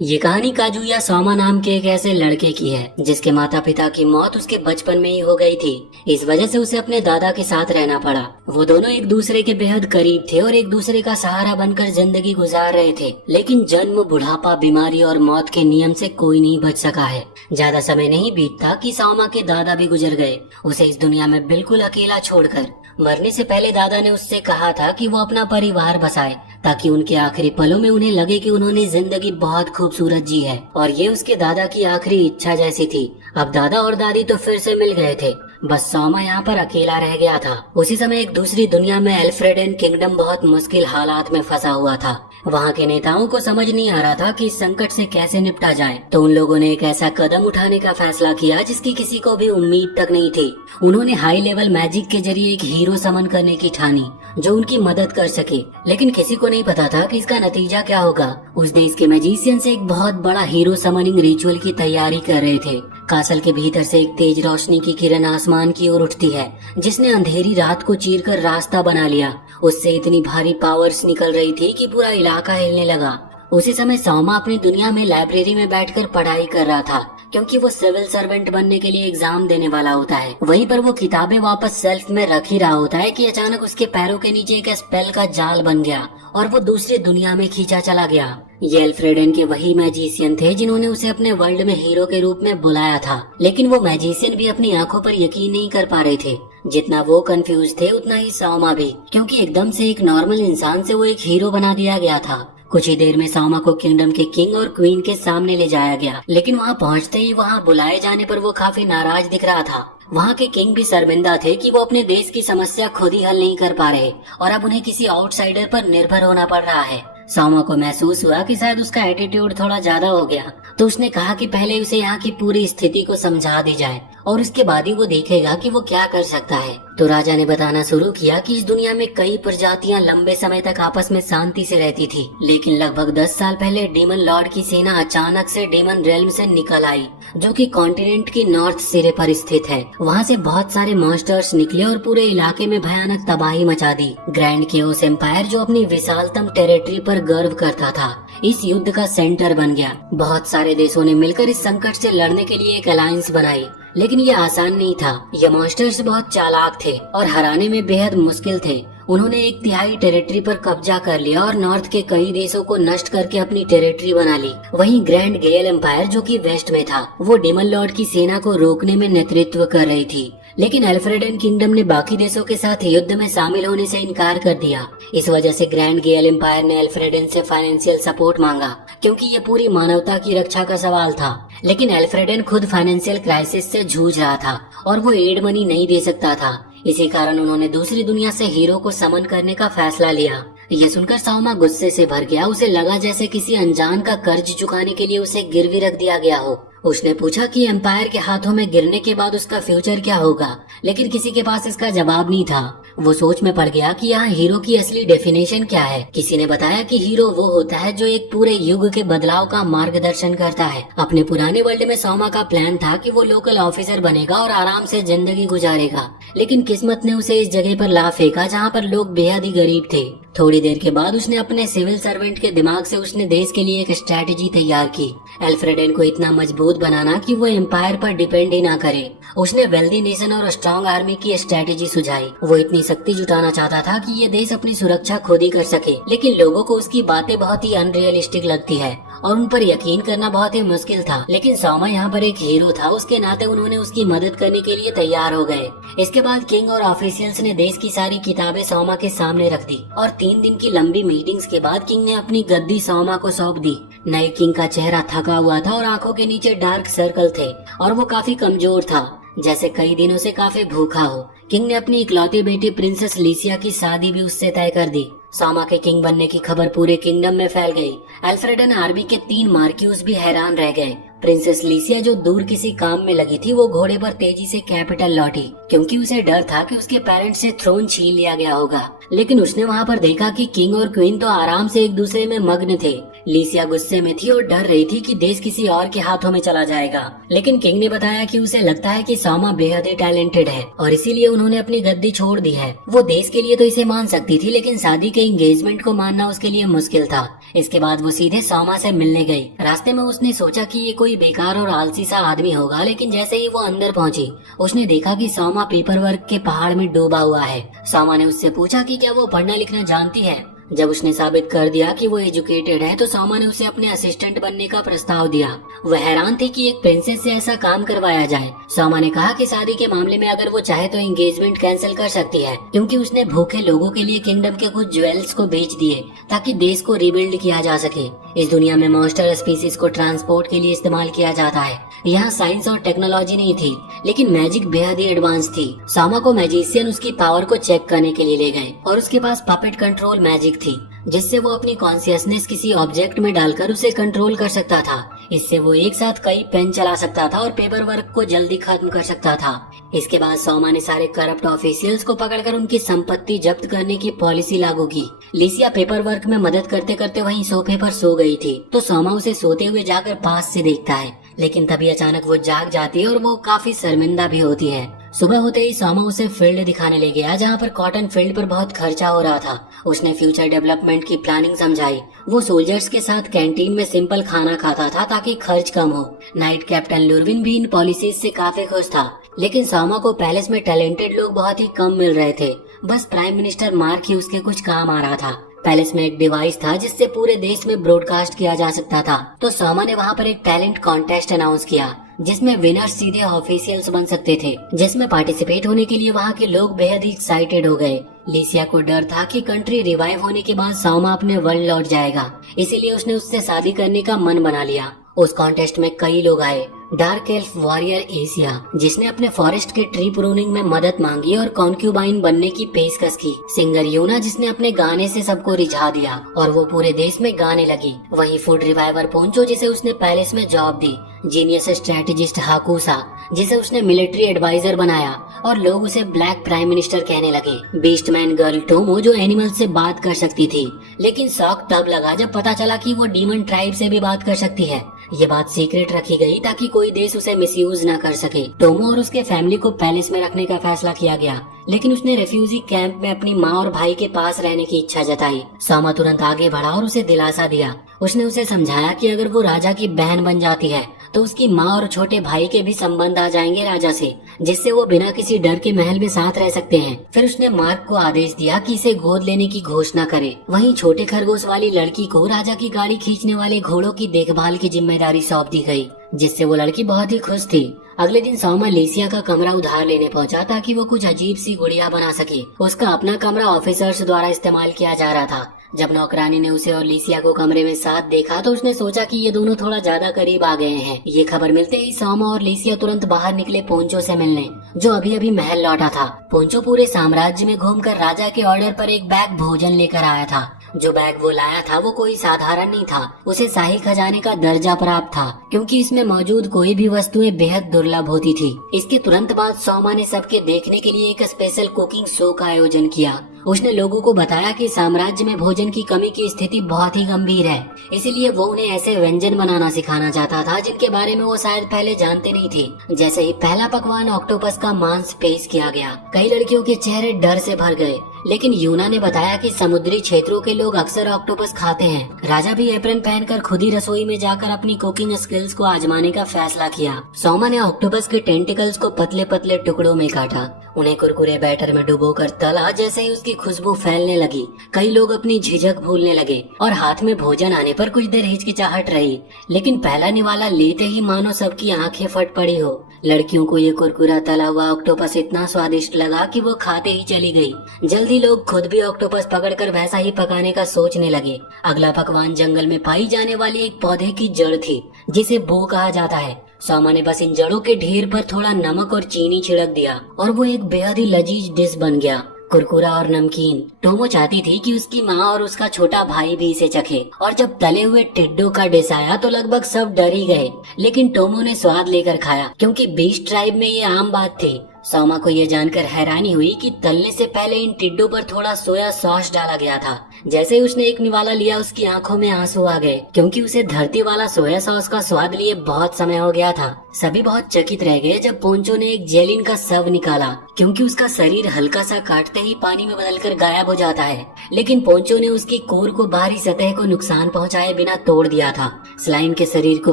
ये कहानी काजुया सोमा नाम के एक ऐसे लड़के की है जिसके माता पिता की मौत उसके बचपन में ही हो गई थी। इस वजह से उसे अपने दादा के साथ रहना पड़ा। वो दोनों एक दूसरे के बेहद करीब थे और एक दूसरे का सहारा बनकर जिंदगी गुजार रहे थे। लेकिन जन्म, बुढ़ापा, बीमारी और मौत के नियम से कोई नहीं बच सका है। ज्यादा समय नहीं बीतता कि सोमा के दादा भी गुजर गए, उसे इस दुनिया में बिल्कुल अकेला छोड़कर। मरने से पहले दादा ने उससे कहा था कि वो अपना परिवार बसाए ताकि उनके आखिरी पलों में उन्हें लगे कि उन्होंने जिंदगी बहुत खूबसूरत जी है। और ये उसके दादा की आखिरी इच्छा जैसी थी। अब दादा और दादी तो फिर से मिल गए थे, बस सोमा यहाँ पर अकेला रह गया था। उसी समय एक दूसरी दुनिया में एल्फ्रेडन किंगडम बहुत मुश्किल हालात में फंसा हुआ था। वहाँ के नेताओं को समझ नहीं आ रहा था कि इस संकट से कैसे निपटा जाए। तो उन लोगों ने एक ऐसा कदम उठाने का फैसला किया जिसकी किसी को भी उम्मीद तक नहीं थी। उन्होंने हाई लेवल मैजिक के जरिए एक हीरो समन करने की ठानी जो उनकी मदद कर सके। लेकिन किसी को नहीं पता था कि इसका नतीजा क्या होगा। उस देश के मैजिशियन से एक बहुत बड़ा हीरो समनिंग रिचुअल की तैयारी कर रहे थे। कासल के भीतर से एक तेज रोशनी की किरण आसमान की ओर उठती है जिसने अंधेरी रात को चीरकर रास्ता बना लिया। उससे इतनी भारी पावर्स निकल रही थी कि पूरा इलाका हिलने लगा। उसी समय सोमा अपनी दुनिया में लाइब्रेरी में बैठकर पढ़ाई कर रहा था क्योंकि वो सिविल सर्वेंट बनने के लिए एग्जाम देने वाला होता है। वहीं पर वो किताबें वापस सेल्फ में रख ही रहा होता है कि अचानक उसके पैरों के नीचे एक स्पेल का जाल बन गया और वो दूसरी दुनिया में खींचा चला गया। ये एल्फ्रेडन के वही मैजिशियन थे जिन्होंने उसे अपने वर्ल्ड में हीरो के रूप में बुलाया था। लेकिन वो मैजिशियन भी अपनी आंखों पर यकीन नहीं कर पा रहे थे। जितना वो कंफ्यूज थे उतना ही सोमा भी, क्योंकि एकदम से एक नॉर्मल इंसान से वो एक हीरो बना दिया गया था। कुछ ही देर में सोमा को किंगडम के किंग और क्वीन के सामने ले जाया गया। लेकिन वहाँ पहुँचते ही वहाँ बुलाए जाने पर वो काफी नाराज दिख रहा था। वहाँ के किंग भी शर्मिंदा थे कि वो अपने देश की समस्या खुद ही हल नहीं कर पा रहे और अब उन्हें किसी आउटसाइडर पर निर्भर होना पड़ रहा है। सोमा को महसूस हुआ कि शायद उसका एटीट्यूड थोड़ा ज्यादा हो गया, तो उसने कहा कि पहले उसे यहाँ की पूरी स्थिति को समझा दी जाए और उसके बाद ही वो देखेगा कि वो क्या कर सकता है। तो राजा ने बताना शुरू किया कि इस दुनिया में कई प्रजातियां लंबे समय तक आपस में शांति से रहती थी। लेकिन लगभग 10 साल पहले डीमन लॉर्ड की सेना अचानक से डेमन रेल्म से निकल आई जो कि कॉन्टिनेंट की नॉर्थ सिरे पर स्थित है। वहाँ से बहुत सारे मॉन्स्टर्स निकले और पूरे इलाके में भयानक तबाही मचा दी। ग्रैंड केओस एम्पायर जो अपनी विशालतम टेरिटरी पर गर्व करता था इस युद्ध का सेंटर बन गया। बहुत सारे देशों ने मिलकर इस संकट से लड़ने के लिए एक अलायंस बनाई, लेकिन ये आसान नहीं था। ये मॉन्स्टर्स बहुत चालाक थे और हराने में बेहद मुश्किल थे। उन्होंने 1/3 टेरिटरी पर कब्जा कर लिया और नॉर्थ के कई देशों को नष्ट करके अपनी टेरिटरी बना ली। वहीं ग्रैंड गेल एम्पायर जो कि वेस्ट में था, वो डेमन लॉर्ड की सेना को रोकने में नेतृत्व कर रही थी। लेकिन एल्फ्रेडन किंगडम ने बाकी देशों के साथ युद्ध में शामिल होने से इनकार कर दिया। इस वजह से ग्रैंड गेल एम्पायर ने एल्फ्रेडन से फाइनेंशियल सपोर्ट मांगा क्योंकि ये पूरी मानवता की रक्षा का सवाल था। लेकिन एल्फ्रेडन खुद फाइनेंशियल क्राइसिस से जूझ रहा था और वो एड मनी नहीं दे सकता था। इसी कारण उन्होंने दूसरी दुनिया से हीरो को समन करने का फैसला लिया। ये सुनकर सोमा गुस्से से भर गया। उसे लगा जैसे किसी अनजान का कर्ज चुकाने के लिए उसे गिरवी रख दिया गया हो। उसने पूछा कि एम्पायर के हाथों में गिरने के बाद उसका फ्यूचर क्या होगा, लेकिन किसी के पास इसका जवाब नहीं था। वो सोच में पड़ गया कि यहाँ हीरो की असली डेफिनेशन क्या है। किसी ने बताया कि हीरो वो होता है जो एक पूरे युग के बदलाव का मार्गदर्शन करता है। अपने पुराने वर्ल्ड में सोमा का प्लान था कि वो लोकल ऑफिसर बनेगा और आराम से जिंदगी गुजारेगा, लेकिन किस्मत ने उसे इस जगह पर ला फेंका जहाँ पर लोग बेहद ही गरीब थे। थोड़ी देर के बाद उसने अपने सिविल सर्वेंट के दिमाग से उसने देश के लिए एक स्ट्रैटेजी तैयार की। एल्फ्रेडन को इतना मजबूत बनाना कि वो एम्पायर पर डिपेंड ही ना करे। उसने वेल्दी नेशन और स्ट्रॉन्ग आर्मी की स्ट्रैटेजी सुझाई। वो इतनी शक्ति जुटाना चाहता था कि ये देश अपनी सुरक्षा खुद ही कर सके, लेकिन लोगों को उसकी बातें बहुत ही अनरियलिस्टिक लगती है और उन पर यकीन करना बहुत ही मुश्किल था। लेकिन सोमा यहाँ पर एक हीरो था, उसके नाते उन्होंने उसकी मदद करने के लिए तैयार हो गए। इसके बाद किंग और ऑफिशियल्स ने देश की सारी किताबें सोमा के सामने रख दी और 3 दिन की लंबी मीटिंग्स के बाद किंग ने अपनी गद्दी सोमा को सौंप दी। नए किंग का चेहरा थका हुआ था और आंखों के नीचे डार्क सर्कल थे और वो काफी कमजोर था, जैसे कई दिनों से काफी भूखा हो। किंग ने अपनी इकलौती बेटी प्रिंसेस लीसिया की शादी भी उससे तय कर दी। सोमा के किंग बनने की खबर पूरे किंगडम में फैल गई। एल्फ्रेडन आर्मी के 3 मार्क्यूज भी हैरान रह गए। प्रिंसेस लीसिया जो दूर किसी काम में लगी थी, वो घोड़े पर तेजी से कैपिटल लौटी क्योंकि उसे डर था कि उसके पेरेंट्स से थ्रोन छीन लिया गया होगा। लेकिन उसने वहाँ पर देखा कि किंग और क्वीन तो आराम से एक दूसरे में मग्न थे। लिसिया गुस्से में थी और डर रही थी कि देश किसी और के हाथों में चला जाएगा, लेकिन किंग ने बताया कि उसे लगता है कि सौमा बेहद ही टैलेंटेड है और इसीलिए उन्होंने अपनी गद्दी छोड़ दी है। वो देश के लिए तो इसे मान सकती थी, लेकिन शादी के एंगेजमेंट को मानना उसके लिए मुश्किल था। इसके बाद वो सीधे सौमा से मिलने गई। रास्ते में उसने सोचा कि ये कोई बेकार और आलसी सा आदमी होगा, लेकिन जैसे ही वो अंदर पहुंची उसने देखा कि सौमा पेपर वर्क के पहाड़ में डूबा हुआ है। सौमा ने उससे पूछा कि क्या वो पढ़ना लिखना जानती है। जब उसने साबित कर दिया कि वो एजुकेटेड है तो सौमा ने उसे अपने असिस्टेंट बनने का प्रस्ताव दिया। वह हैरान थी कि एक प्रिंसेस से ऐसा काम करवाया जाए। सौमा ने कहा कि शादी के मामले में अगर वो चाहे तो एंगेजमेंट कैंसिल कर सकती है, क्योंकि उसने भूखे लोगों के लिए किंगडम के कुछ ज्वेल्स को बेच दिए ताकि देश को रिबिल्ड किया जा सके। इस दुनिया में मॉन्स्टर स्पीसीज को ट्रांसपोर्ट के लिए इस्तेमाल किया जाता है। यहाँ साइंस और टेक्नोलॉजी नहीं थी, लेकिन मैजिक बेहद ही एडवांस थी। सौमा को मैजिशियन उसकी पावर को चेक करने के लिए ले गए और उसके पास पपेट कंट्रोल मैजिक थी, जिससे वो अपनी कॉन्शियसनेस किसी ऑब्जेक्ट में डालकर उसे कंट्रोल कर सकता था। इससे वो एक साथ कई पेन चला सकता था और पेपर वर्क को जल्दी खत्म कर सकता था। इसके बाद सौमा ने सारे करप्ट ऑफिशियल्स को पकड़कर उनकी संपत्ति जब्त करने की पॉलिसी लागू की। लिसिया पेपर वर्क में मदद करते करते वहीं सोफे पर सो गई थी, तो सौमा उसे सोते हुए जाकर पास से देखता है, लेकिन तभी अचानक वो जाग जाती है और वो काफी शर्मिंदा भी होती है। सुबह होते ही सौमा उसे फील्ड दिखाने ले गया, जहाँ पर कॉटन फील्ड पर बहुत खर्चा हो रहा था। उसने फ्यूचर डेवलपमेंट की प्लानिंग समझाई। वो सोल्जर्स के साथ कैंटीन में सिंपल खाना खाता था ताकि खर्च कम हो। नाइट कैप्टन लुरविन भी इन पॉलिसीज से काफी खुश था, लेकिन सौमा को पैलेस में टैलेंटेड लोग बहुत ही कम मिल रहे थे। बस प्राइम मिनिस्टर मार्क ही उसके कुछ काम आ रहा था। पैलेस में एक डिवाइस था जिससे पूरे देश में ब्रॉडकास्ट किया जा सकता था, तो सौमा ने वहाँ पर एक टैलेंट कॉन्टेस्ट अनाउंस किया जिसमें विनर्स सीधे ऑफिशियल्स बन सकते थे, जिसमें पार्टिसिपेट होने के लिए वहाँ के लोग बेहद ही एक्साइटेड हो गए। लिसिया को डर था कि कंट्री रिवाइव होने के बाद सौमा अपने वर्ल्ड लौट जाएगा, इसीलिए उसने उससे शादी करने का मन बना लिया। उस कॉन्टेस्ट में कई लोग आए। डार्क एल्फ वॉरियर एशिया, जिसने अपने फॉरेस्ट के ट्री प्रूनिंग में मदद मांगी और कॉन्क्यूबाइन बनने की पेशकश की। सिंगर यूना, जिसने अपने गाने से सबको रिझा दिया और वो पूरे देश में गाने लगी। वहीं फूड रिवाइवर पोंचो, जिसे उसने पैलेस में जॉब दी। जीनियस स्ट्रेटेजिस्ट हाकुसा, जिसे उसने मिलिट्री एडवाइजर बनाया और लोग उसे ब्लैक प्राइम मिनिस्टर कहने लगे। बीस्टमैन गर्ल टोमो, जो एनिमल से बात कर सकती थी, लेकिन शौक तब लगा जब पता चला कि वो डीमन ट्राइब से भी बात कर सकती है। ये बात सीक्रेट रखी गई ताकि कोई देश उसे मिसयूज न कर सके। टोमो और उसके फैमिली को पैलेस में रखने का फैसला किया गया, लेकिन उसने रेफ्यूजी कैंप में अपनी माँ और भाई के पास रहने की इच्छा जताई। सौमा तुरंत आगे बढ़ा और उसे दिलासा दिया। उसने उसे समझाया कि अगर वो राजा की बहन बन जाती है तो उसकी माँ और छोटे भाई के भी संबंध आ जाएंगे राजा से, जिससे वो बिना किसी डर के महल में साथ रह सकते हैं। फिर उसने मार्क को आदेश दिया कि इसे गोद लेने की घोषणा करे। वहीं छोटे खरगोश वाली लड़की को राजा की गाड़ी खींचने वाले घोड़ों की देखभाल की जिम्मेदारी सौंप दी गई, जिससे वो लड़की बहुत ही खुश थी। अगले दिन सौमा लिसिया का कमरा उधार लेने पहुंचा ताकि वो कुछ अजीब सी गुड़िया बना सके। उसका अपना कमरा ऑफिसर्स द्वारा इस्तेमाल किया जा रहा था। जब नौकरानी ने उसे और लिसिया को कमरे में साथ देखा तो उसने सोचा कि ये दोनों थोड़ा ज्यादा करीब आ गए हैं। ये खबर मिलते ही सौमा और लिसिया तुरंत बाहर निकले पोंचो से मिलने, जो अभी अभी महल लौटा था। पोंचो पूरे साम्राज्य में घूमकर राजा के ऑर्डर पर एक बैग भोजन लेकर आया था। जो बैग वो लाया था वो कोई साधारण नहीं था, उसे शाही खजाने का दर्जा प्राप्त था, क्योंकि इसमें मौजूद कोई भी वस्तुएं बेहद दुर्लभ होती थी। इसके तुरंत बाद सौमा ने सबके देखने के लिए एक स्पेशल कुकिंग शो का आयोजन किया। उसने लोगों को बताया कि साम्राज्य में भोजन की कमी की स्थिति बहुत ही गंभीर है, इसीलिए वो उन्हें ऐसे व्यंजन बनाना सिखाना चाहता था जिनके बारे में वो शायद पहले जानते नहीं थे। जैसे ही पहला पकवान ऑक्टोपस का मांस पेश किया गया, कई लड़कियों के चेहरे डर से भर गए, लेकिन यूना ने बताया कि समुद्री क्षेत्रों के लोग अक्सर ऑक्टोपस खाते हैं। राजा भी एप्रन पहनकर खुद ही रसोई में जाकर अपनी कुकिंग स्किल्स को आजमाने का फैसला किया। सौमा ने ऑक्टोपस के टेंटिकल्स को पतले पतले टुकड़ों में काटा, उन्हें कुरकुरे बैटर में डुबोकर तला। जैसे ही उसकी खुशबू फैलने लगी, कई लोग अपनी झिझक भूलने लगे और हाथ में भोजन आने पर कुछ देर हिचकिचाहट रही, लेकिन पहला निवाला लेते ही मानो सबकी आंखें फट पड़ी हो। लड़कियों को ये कुरकुरा तला हुआ ऑक्टोपस इतना स्वादिष्ट लगा कि वो खाते ही चली गई। जल्दी लोग खुद भी ऑक्टोपस पकड़कर वैसा ही पकाने का सोचने लगे। अगला पकवान जंगल में पाई जाने वाली एक पौधे की जड़ थी, जिसे बो कहा जाता है। सौमा ने बस इन जड़ों के ढेर पर थोड़ा नमक और चीनी छिड़क दिया और वो एक बेहद ही लजीज डिश बन गया, कुरकुरा और नमकीन। टोमो चाहती थी कि उसकी माँ और उसका छोटा भाई भी इसे चखे, और जब तले हुए टिड्डों का डिश आया तो लगभग सब डर ही गए, लेकिन टोमो ने स्वाद लेकर खाया, क्योंकि बीस्ट ट्राइब में ये आम बात थी। सौमा को यह जानकर हैरानी हुई कि तलने से पहले इन टिड्डों पर थोड़ा सोया सॉस डाला गया था, जैसे ही उसने एक निवाला लिया उसकी आंखों में आंसू आ गए, क्योंकि उसे धरती वाला सोया सॉस का स्वाद लिए बहुत समय हो गया था। सभी बहुत चकित रह गए जब पोंचो ने एक जेलिन का शव निकाला, क्योंकि उसका शरीर हल्का सा काटते ही पानी में बदलकर गायब हो जाता है। लेकिन पोंचो ने उसकी कोर को बाहरी सतह को नुकसान पहुंचाए बिना तोड़ दिया था। स्लाइम के शरीर को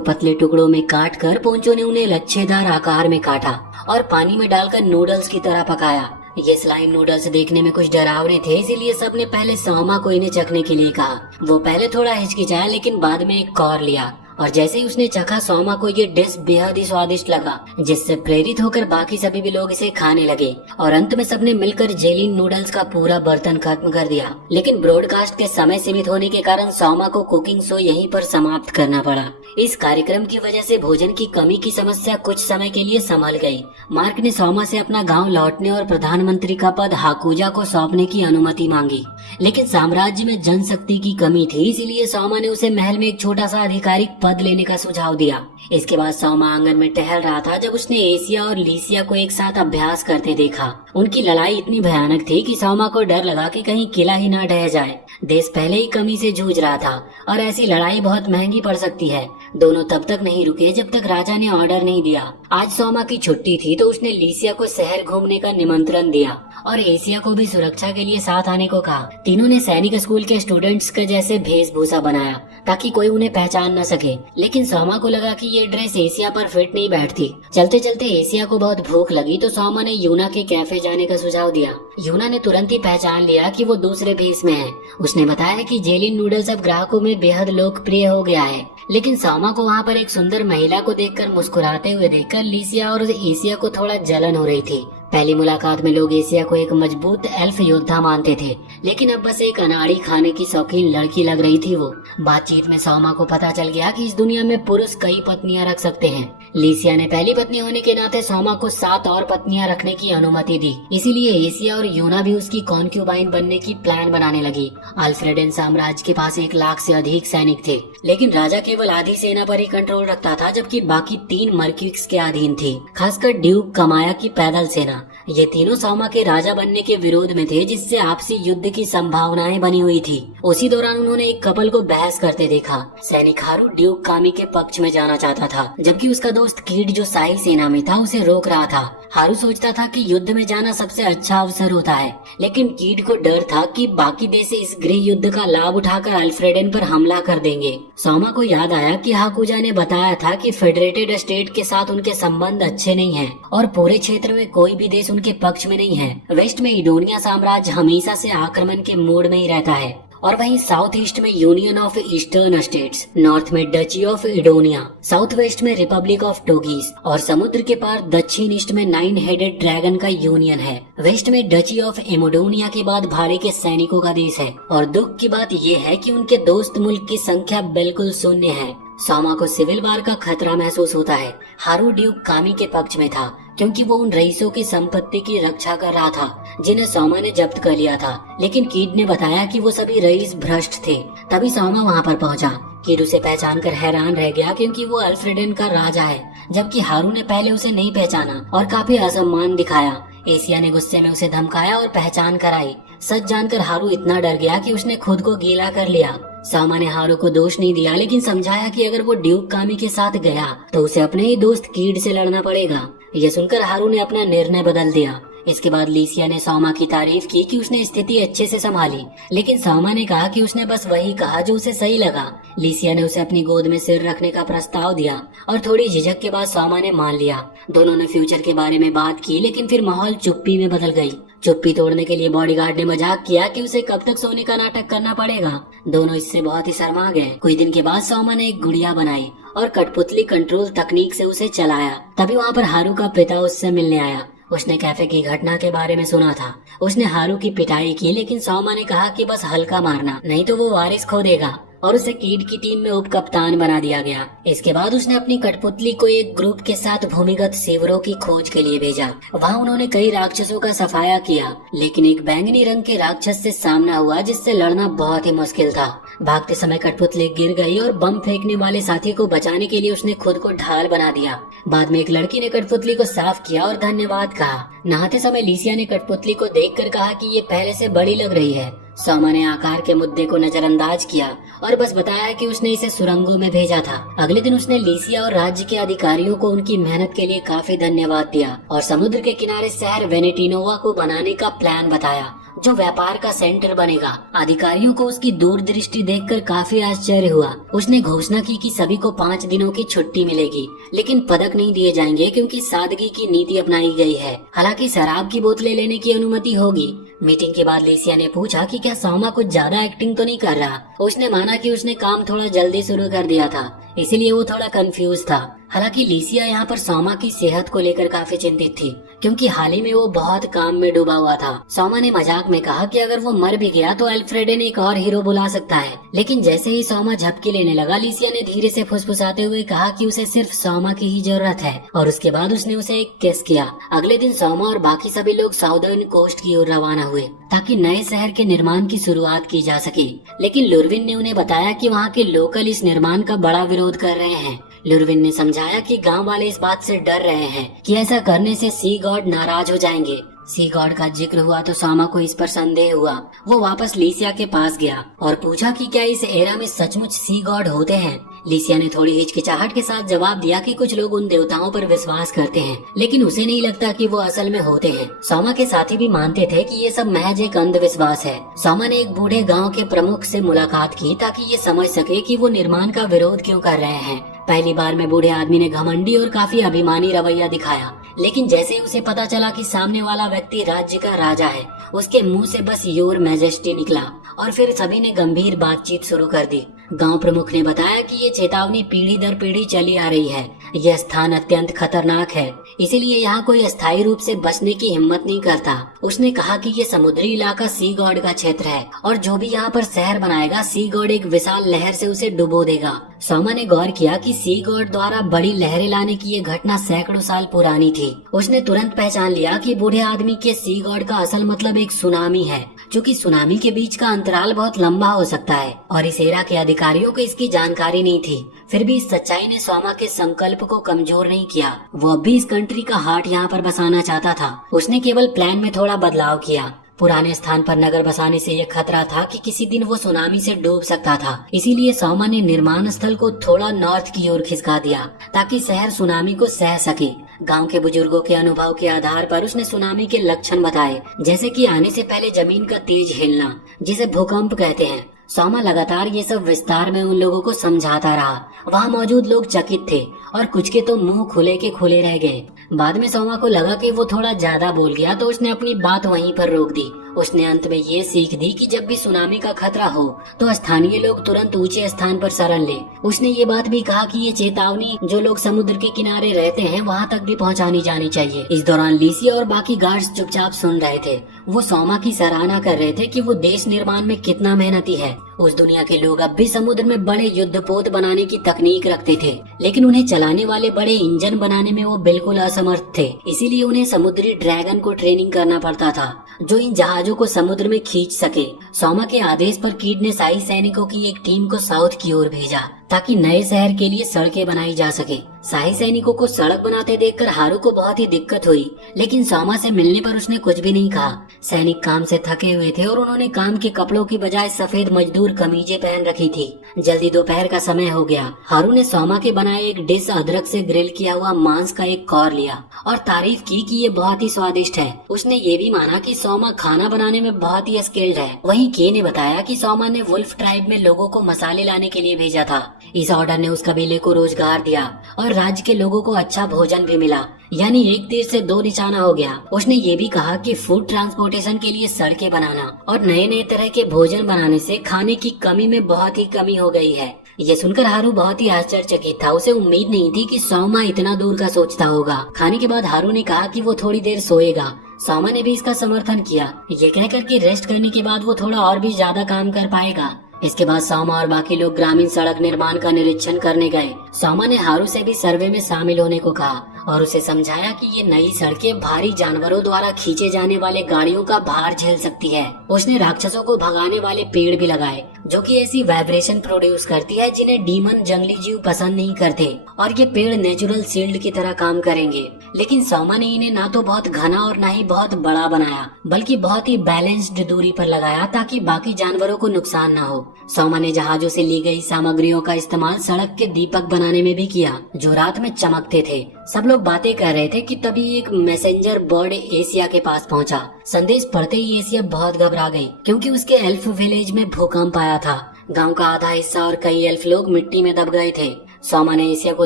पतले टुकड़ों में काट कर पोंचो ने उन्हें लच्छेदार आकार में काटा और पानी में डालकर नूडल्स की तरह पकाया। ये स्लाइम नूडल्स देखने में कुछ डरावने थे, इसीलिए सबने पहले सौमा को इन्हें चखने के लिए कहा। वो पहले थोड़ा हिचकिचाया लेकिन बाद में एक कौर लिया, और जैसे ही उसने चखा सौमा को ये डिश बेहद ही स्वादिष्ट लगा, जिससे प्रेरित होकर बाकी सभी भी लोग इसे खाने लगे और अंत में सबने मिलकर जेलिन नूडल्स का पूरा बर्तन खत्म कर दिया। लेकिन ब्रॉडकास्ट के समय सीमित होने के कारण सौमा को कुकिंग शो यहीं पर समाप्त करना पड़ा। इस कार्यक्रम की वजह से भोजन की कमी की समस्या कुछ समय के लिए संभल गई। मार्क ने सौमा से अपना गांव लौटने और प्रधानमंत्री का पद हाकुजा को सौंपने की अनुमति मांगी, लेकिन साम्राज्य में जनशक्ति की कमी थी, इसीलिए सौमा ने उसे महल में एक छोटा सा आधिकारिक पद लेने का सुझाव दिया। इसके बाद सौमा आंगन में टहल रहा था जब उसने एशिया और लीसिया को एक साथ अभ्यास करते देखा। उनकी लड़ाई इतनी भयानक थी कि सौमा को डर लगा कि कहीं किला ही न ढह जाए। देश पहले ही कमी से जूझ रहा था और ऐसी लड़ाई बहुत महंगी पड़ सकती है। दोनों तब तक नहीं रुके जब तक राजा ने ऑर्डर नहीं दिया। आज सौमा की छुट्टी थी तो उसने लीसिया को शहर घूमने का निमंत्रण दिया और एशिया को भी सुरक्षा के लिए साथ आने को कहा। तीनों ने सैनिक स्कूल के स्टूडेंट्स के जैसे वेशभूषा बनाया ताकि कोई उन्हें पहचान न सके, लेकिन सौमा को लगा कि ये ड्रेस एशिया पर फिट नहीं बैठती। चलते चलते एशिया को बहुत भूख लगी तो सौमा ने यूना के कैफे जाने का सुझाव दिया। यूना ने तुरंत ही पहचान लिया कि वो दूसरे भेष में है। उसने बताया कि जेलिन नूडल्स अब ग्राहकों में बेहद लोकप्रिय हो गया है, लेकिन सौमा को वहाँ पर एक सुंदर महिला को देखकर मुस्कुराते हुए देखकर लीसिया और एशिया को थोड़ा जलन हो रही थी। पहली मुलाकात में लोग एशिया को एक मजबूत एल्फ योद्धा मानते थे, लेकिन अब बस एक अनाड़ी खाने की शौकीन लड़की लग रही थी वो। बातचीत में सौमा को पता चल गया कि इस दुनिया में पुरुष कई पत्नियां रख सकते हैं। लीसिया ने पहली पत्नी होने के नाते सौमा को 7 और पत्नियां रखने की अनुमति दी, इसीलिए एशिया और यूना भी उसकी कॉन्क्यूबाइन बनने की प्लान बनाने लगी। अल्फ्रेडन साम्राज्य के पास 1 लाख से अधिक सैनिक थे, लेकिन राजा केवल आधी सेना पर ही कंट्रोल रखता था, जबकि बाकी 3 मर्क्विक्स के अधीन थी, खासकर ड्यूक कमाया की पैदल सेना। ये तीनों सौमा के राजा बनने के विरोध में थे, जिससे आपसी युद्ध की संभावनाएं बनी हुई थी। उसी दौरान उन्होंने एक कपल को बहस करते देखा। सैनिक हारू ड्यूक कामी के पक्ष में जाना चाहता था, जबकि उसका दोस्त कीड जो शाही सेना में था उसे रोक रहा था। हारू सोचता था कि युद्ध में जाना सबसे अच्छा अवसर होता है, लेकिन कीड को डर था कि बाकी देश इस गृह युद्ध का लाभ उठाकर अल्फ्रेडन पर हमला कर देंगे। सौमा को याद आया कि हाकुजा ने बताया था कि फेडरेटेड स्टेट के साथ उनके संबंध अच्छे नहीं हैं और पूरे क्षेत्र में कोई भी देश उनके पक्ष में नहीं है। वेस्ट में इडोनिया साम्राज्य हमेशा से आक्रमण के मूड में ही रहता है, और वहीं साउथ ईस्ट में union of eastern states, north में डची ऑफ इडोनिया, साउथ वेस्ट में रिपब्लिक ऑफ टोगीज और समुद्र के पार दक्षिण ईस्ट में 9 हेडेड ड्रैगन का यूनियन है। वेस्ट में डची ऑफ एमोडोनिया के बाद भाड़े के सैनिकों का देश है, और दुख की बात ये है कि उनके दोस्त मुल्क की संख्या बिल्कुल शून्य है। सौमा को सिविल वार का खतरा महसूस होता है। हारू ड्यूक कामी के पक्ष में था, क्योंकि वो उन रईसों की संपत्ति की रक्षा कर रहा था जिन्हें सौमा ने जब्त कर लिया था, लेकिन कीड ने बताया कि वो सभी रईस भ्रष्ट थे। तभी सौमा वहाँ पर पहुँचा। कीड उसे पहचान कर हैरान रह गया, क्योंकि वो अल्फ्रेडन का राजा है, जबकि हारू ने पहले उसे नहीं पहचाना और काफी असम्मान दिखाया। एशिया ने गुस्से में उसे धमकाया और पहचान कराई। सच जानकर हारू इतना डर गया कि उसने खुद को गीला कर लिया। सौमा ने हारू को दोष नहीं दिया, लेकिन समझाया कि अगर वो ड्यूक कामी के साथ गया तो उसे अपने ही दोस्त कीड से लड़ना पड़ेगा। ये सुनकर हारू ने अपना निर्णय बदल दिया। इसके बाद लीसिया ने सौमा की तारीफ की कि उसने स्थिति अच्छे से संभाली, लेकिन सौमा ने कहा कि उसने बस वही कहा जो उसे सही लगा। लीसिया ने उसे अपनी गोद में सिर रखने का प्रस्ताव दिया और थोड़ी झिझक के बाद सौमा ने मान लिया। दोनों ने फ्यूचर के बारे में बात की, लेकिन फिर माहौल चुप्पी में बदल गई। चुप्पी तोड़ने के लिए बॉडीगार्ड ने मजाक किया कि उसे कब तक सोने का नाटक करना पड़ेगा। दोनों इससे बहुत ही शर्मा गए। कुछ दिन के बाद सौमा ने एक गुड़िया बनाई और कठपुतली कंट्रोल तकनीक से उसे चलाया। तभी वहाँ पर हारू का पिता उससे मिलने आया। उसने कैफे की घटना के बारे में सुना था। उसने हारू की पिटाई की, लेकिन सौमा ने कहा कि बस हल्का मारना, नहीं तो वो वारिस खो देगा, और उसे कीड की टीम में उप कप्तान बना दिया गया। इसके बाद उसने अपनी कठपुतली को एक ग्रुप के साथ भूमिगत शिविरों की खोज के लिए भेजा। वहाँ उन्होंने कई राक्षसों का सफाया किया, लेकिन एक बैंगनी रंग के राक्षस से सामना हुआ जिससे लड़ना बहुत ही मुश्किल था। भागते समय कठपुतली गिर गई और बम फेंकने वाले साथी को बचाने के लिए उसने खुद को ढाल बना दिया। बाद में एक लड़की ने कठपुतली को साफ किया और धन्यवाद कहा। नहाते समय लीसिया ने कठपुतली को देखकर कहा कि ये पहले से बड़ी लग रही है। सोमा ने आकार के मुद्दे को नजरअंदाज किया और बस बताया कि उसने इसे सुरंगों में भेजा था। अगले दिन उसने लीसिया और राज्य के अधिकारियों को उनकी मेहनत के लिए काफी धन्यवाद दिया और समुद्र के किनारे शहर वेनेटिनोवा को बनाने का प्लान बताया जो व्यापार का सेंटर बनेगा। अधिकारियों को उसकी दूरदृष्टि देखकर काफी आश्चर्य हुआ। उसने घोषणा की कि सभी को 5 दिनों की छुट्टी मिलेगी, लेकिन पदक नहीं दिए जाएंगे क्योंकि सादगी की नीति अपनाई गई है। हालांकि शराब की बोतलें लेने की अनुमति होगी। मीटिंग के बाद लीसिया ने पूछा कि क्या सोमा कुछ ज्यादा एक्टिंग तो नहीं कर रहा। उसने माना कि उसने काम थोड़ा जल्दी शुरू कर दिया था, इसीलिए वो थोड़ा कंफ्यूज था। हालांकि लीसिया यहाँ पर सोमा की सेहत को लेकर काफी चिंतित थी क्योंकि हाल ही में वो बहुत काम में डूबा हुआ था। सोमा ने मजाक में कहा कि अगर वो मर भी गया तो अल्फ्रेडन एक और हीरो बुला सकता है। लेकिन जैसे ही सोमा झपकी लेने लगा, लीसिया ने धीरे से फुसफुसाते हुए कहा कि उसे सिर्फ सोमा की ही जरूरत है और उसके बाद उसने उसे एक किस किया। अगले दिन सोमा और बाकी सभी लोग साउदर्न कोस्ट की ओर रवाना हुए ताकि नए शहर के निर्माण की शुरुआत की जा सके। लेकिन लुरविन ने उन्हें बताया कि वहाँ के लोकल इस निर्माण का बड़ा विरोध कर रहे हैं। लुरविन ने समझाया कि गांव वाले इस बात से डर रहे हैं कि ऐसा करने से सी गॉड नाराज हो जाएंगे। सी गॉड का जिक्र हुआ तो सोमा को इस पर संदेह हुआ। वो वापस लीसिया के पास गया और पूछा कि क्या इस एरा में सचमुच सी गॉड होते हैं। लीसिया ने थोड़ी हिचकिचाहट के साथ जवाब दिया कि कुछ लोग उन देवताओं पर विश्वास करते हैं, लेकिन उसे नहीं लगता कि वो असल में होते हैं। सोमा के साथी भी मानते थे कि ये सब महज एक अंधविश्वास है। सोमा ने एक बूढ़े गांव के प्रमुख से मुलाकात की ताकि ये समझ सके कि वो निर्माण का विरोध क्यों कर रहे हैं। पहली बार में बूढ़े आदमी ने घमंडी और काफी अभिमानी रवैया दिखाया, लेकिन जैसे उसे पता चला कि सामने वाला व्यक्ति राज्य का राजा है, उसके मुंह से बस योर मैजेस्टी निकला और फिर सभी ने गंभीर बातचीत शुरू कर दी। गांव प्रमुख ने बताया कि ये चेतावनी पीढ़ी दर पीढ़ी चली आ रही है। यह स्थान अत्यंत खतरनाक है, इसीलिए यहाँ कोई अस्थायी रूप से बचने की हिम्मत नहीं करता। उसने कहा कि ये समुद्री इलाका सी गॉड का क्षेत्र है और जो भी यहाँ पर शहर बनाएगा, सी गॉड एक विशाल लहर से उसे डुबो देगा। सोमा ने गौर किया कि सी गॉड द्वारा बड़ी लहरें लाने की ये घटना सैकड़ों साल पुरानी थी। उसने तुरंत पहचान लिया कि बूढ़े आदमी के सी गॉड का असल मतलब एक सुनामी है, क्योंकि सुनामी के बीच का अंतराल बहुत लंबा हो सकता है और इस एरा के अधिकारियों को इसकी जानकारी नहीं थी। फिर भी इस सच्चाई ने सोमा के संकल्प को कमजोर नहीं किया। वो अब भी इस कंट्री का हार्ट यहाँ पर बसाना चाहता था। उसने केवल प्लान में थोड़ा बदलाव किया। पुराने स्थान पर नगर बसाने से यह खतरा था कि किसी दिन वो सुनामी से डूब सकता था। इसीलिए सोमा ने निर्माण स्थल को थोड़ा नॉर्थ की ओर खिसका दिया ताकि शहर सुनामी को सह सके। गांव के बुजुर्गों के अनुभव के आधार पर उसने सुनामी के लक्षण बताए, जैसे कि आने से पहले जमीन का तेज हिलना, जिसे भूकंप कहते हैं। सोमा लगातार ये सब विस्तार में उन लोगों को समझाता रहा। वहाँ मौजूद लोग चकित थे और कुछ के तो मुंह खुले के खुले रह गए। बाद में सोमा को लगा कि वो थोड़ा ज्यादा बोल गया, तो उसने अपनी बात वहीं पर रोक दी। उसने अंत में ये सीख दी कि जब भी सुनामी का खतरा हो तो स्थानीय लोग तुरंत ऊंचे स्थान पर शरण ले। उसने ये बात भी कहा कि ये चेतावनी जो लोग समुद्र के किनारे रहते हैं वहाँ तक भी पहुँचानी जानी चाहिए। इस दौरान लीसिया और बाकी गार्ड्स चुपचाप सुन रहे थे। वो सोमा की सराहना कर रहे थे कि वो देश निर्माण में कितना मेहनती है। उस दुनिया के लोग अब भी समुद्र में बड़े युद्धपोत बनाने की तकनीक रखते थे, लेकिन उन्हें चलाने वाले बड़े इंजन बनाने में वो बिल्कुल असमर्थ थे। इसीलिए उन्हें समुद्री ड्रैगन को ट्रेनिंग करना पड़ता था जो इन जहाजों को समुद्र में खींच सके। सोमा के आदेश पर कीड ने शाही सैनिकों की एक टीम को साउथ की ओर भेजा ताकि नए शहर के लिए सड़कें बनाई जा सके। शाही सैनिकों को सड़क बनाते देखकर हारू को बहुत ही दिक्कत हुई, लेकिन सोमा से मिलने पर उसने कुछ भी नहीं कहा। सैनिक काम से थके हुए थे और उन्होंने काम के कपड़ों की बजाय सफेद मजदूर कमीजें पहन रखी थी। जल्दी दोपहर का समय हो गया। हारू ने सोमा के बनाए एक डिश अदरक से ग्रिल किया हुआ मांस का एक कौर लिया और तारीफ की कि ये बहुत ही स्वादिष्ट है। उसने ये भी माना कि सोमा खाना बनाने में बहुत ही स्किल्ड है। वहीं के ने बताया कि सोमा ने वुल्फ ट्राइब में लोगों को मसाले लाने के लिए भेजा था। इस ऑर्डर ने उस कबीले को रोजगार दिया और राज्य के लोगों को अच्छा भोजन भी मिला, यानी एक तीर से दो निशाना हो गया। उसने ये भी कहा कि फूड ट्रांसपोर्टेशन के लिए सड़कें बनाना और नए नए तरह के भोजन बनाने से खाने की कमी में बहुत ही कमी हो गई है। ये सुनकर हारू बहुत ही आश्चर्यचकित था। उसे उम्मीद नहीं थी कि सोमा इतना दूर का सोचता होगा। खाने के बाद हारू ने कहा कि वो थोड़ी देर सोएगा। सोमा ने भी इसका समर्थन किया, ये कहकर कि रेस्ट करने के बाद वो थोड़ा और भी ज्यादा काम कर पाएगा। इसके बाद सोमा और बाकी लोग ग्रामीण सड़क निर्माण का निरीक्षण करने गए। सोमा ने हारू से भी सर्वे में शामिल होने को कहा और उसे समझाया कि ये नई सड़कें भारी जानवरों द्वारा खींचे जाने वाले गाड़ियों का भार झेल सकती है। उसने राक्षसों को भगाने वाले पेड़ भी लगाए जो कि ऐसी वाइब्रेशन प्रोड्यूस करती है जिन्हें डीमन जंगली जीव पसंद नहीं करते, और ये पेड़ नेचुरल शील्ड की तरह काम करेंगे। लेकिन सोमा ने इन्हें ना तो बहुत घना और ना ही बहुत बड़ा बनाया, बल्कि बहुत ही बैलेंस्ड दूरी पर लगाया ताकि बाकी जानवरों को नुकसान ना हो। सोमा ने जहाजों से ली गई सामग्रियों का इस्तेमाल सड़क के दीपक बनाने में भी किया जो रात में चमकते थे। सब लोग बातें कर रहे थे कि तभी एक मैसेंजर बर्ड एशिया के पास पहुंचा। संदेश पढ़ते ही एशिया बहुत घबरा गई क्योंकि उसके एल्फ विलेज में भूकंप आया था। गांव का आधा हिस्सा और कई एल्फ लोग मिट्टी में दब गए थे। सोमा ने एशिया को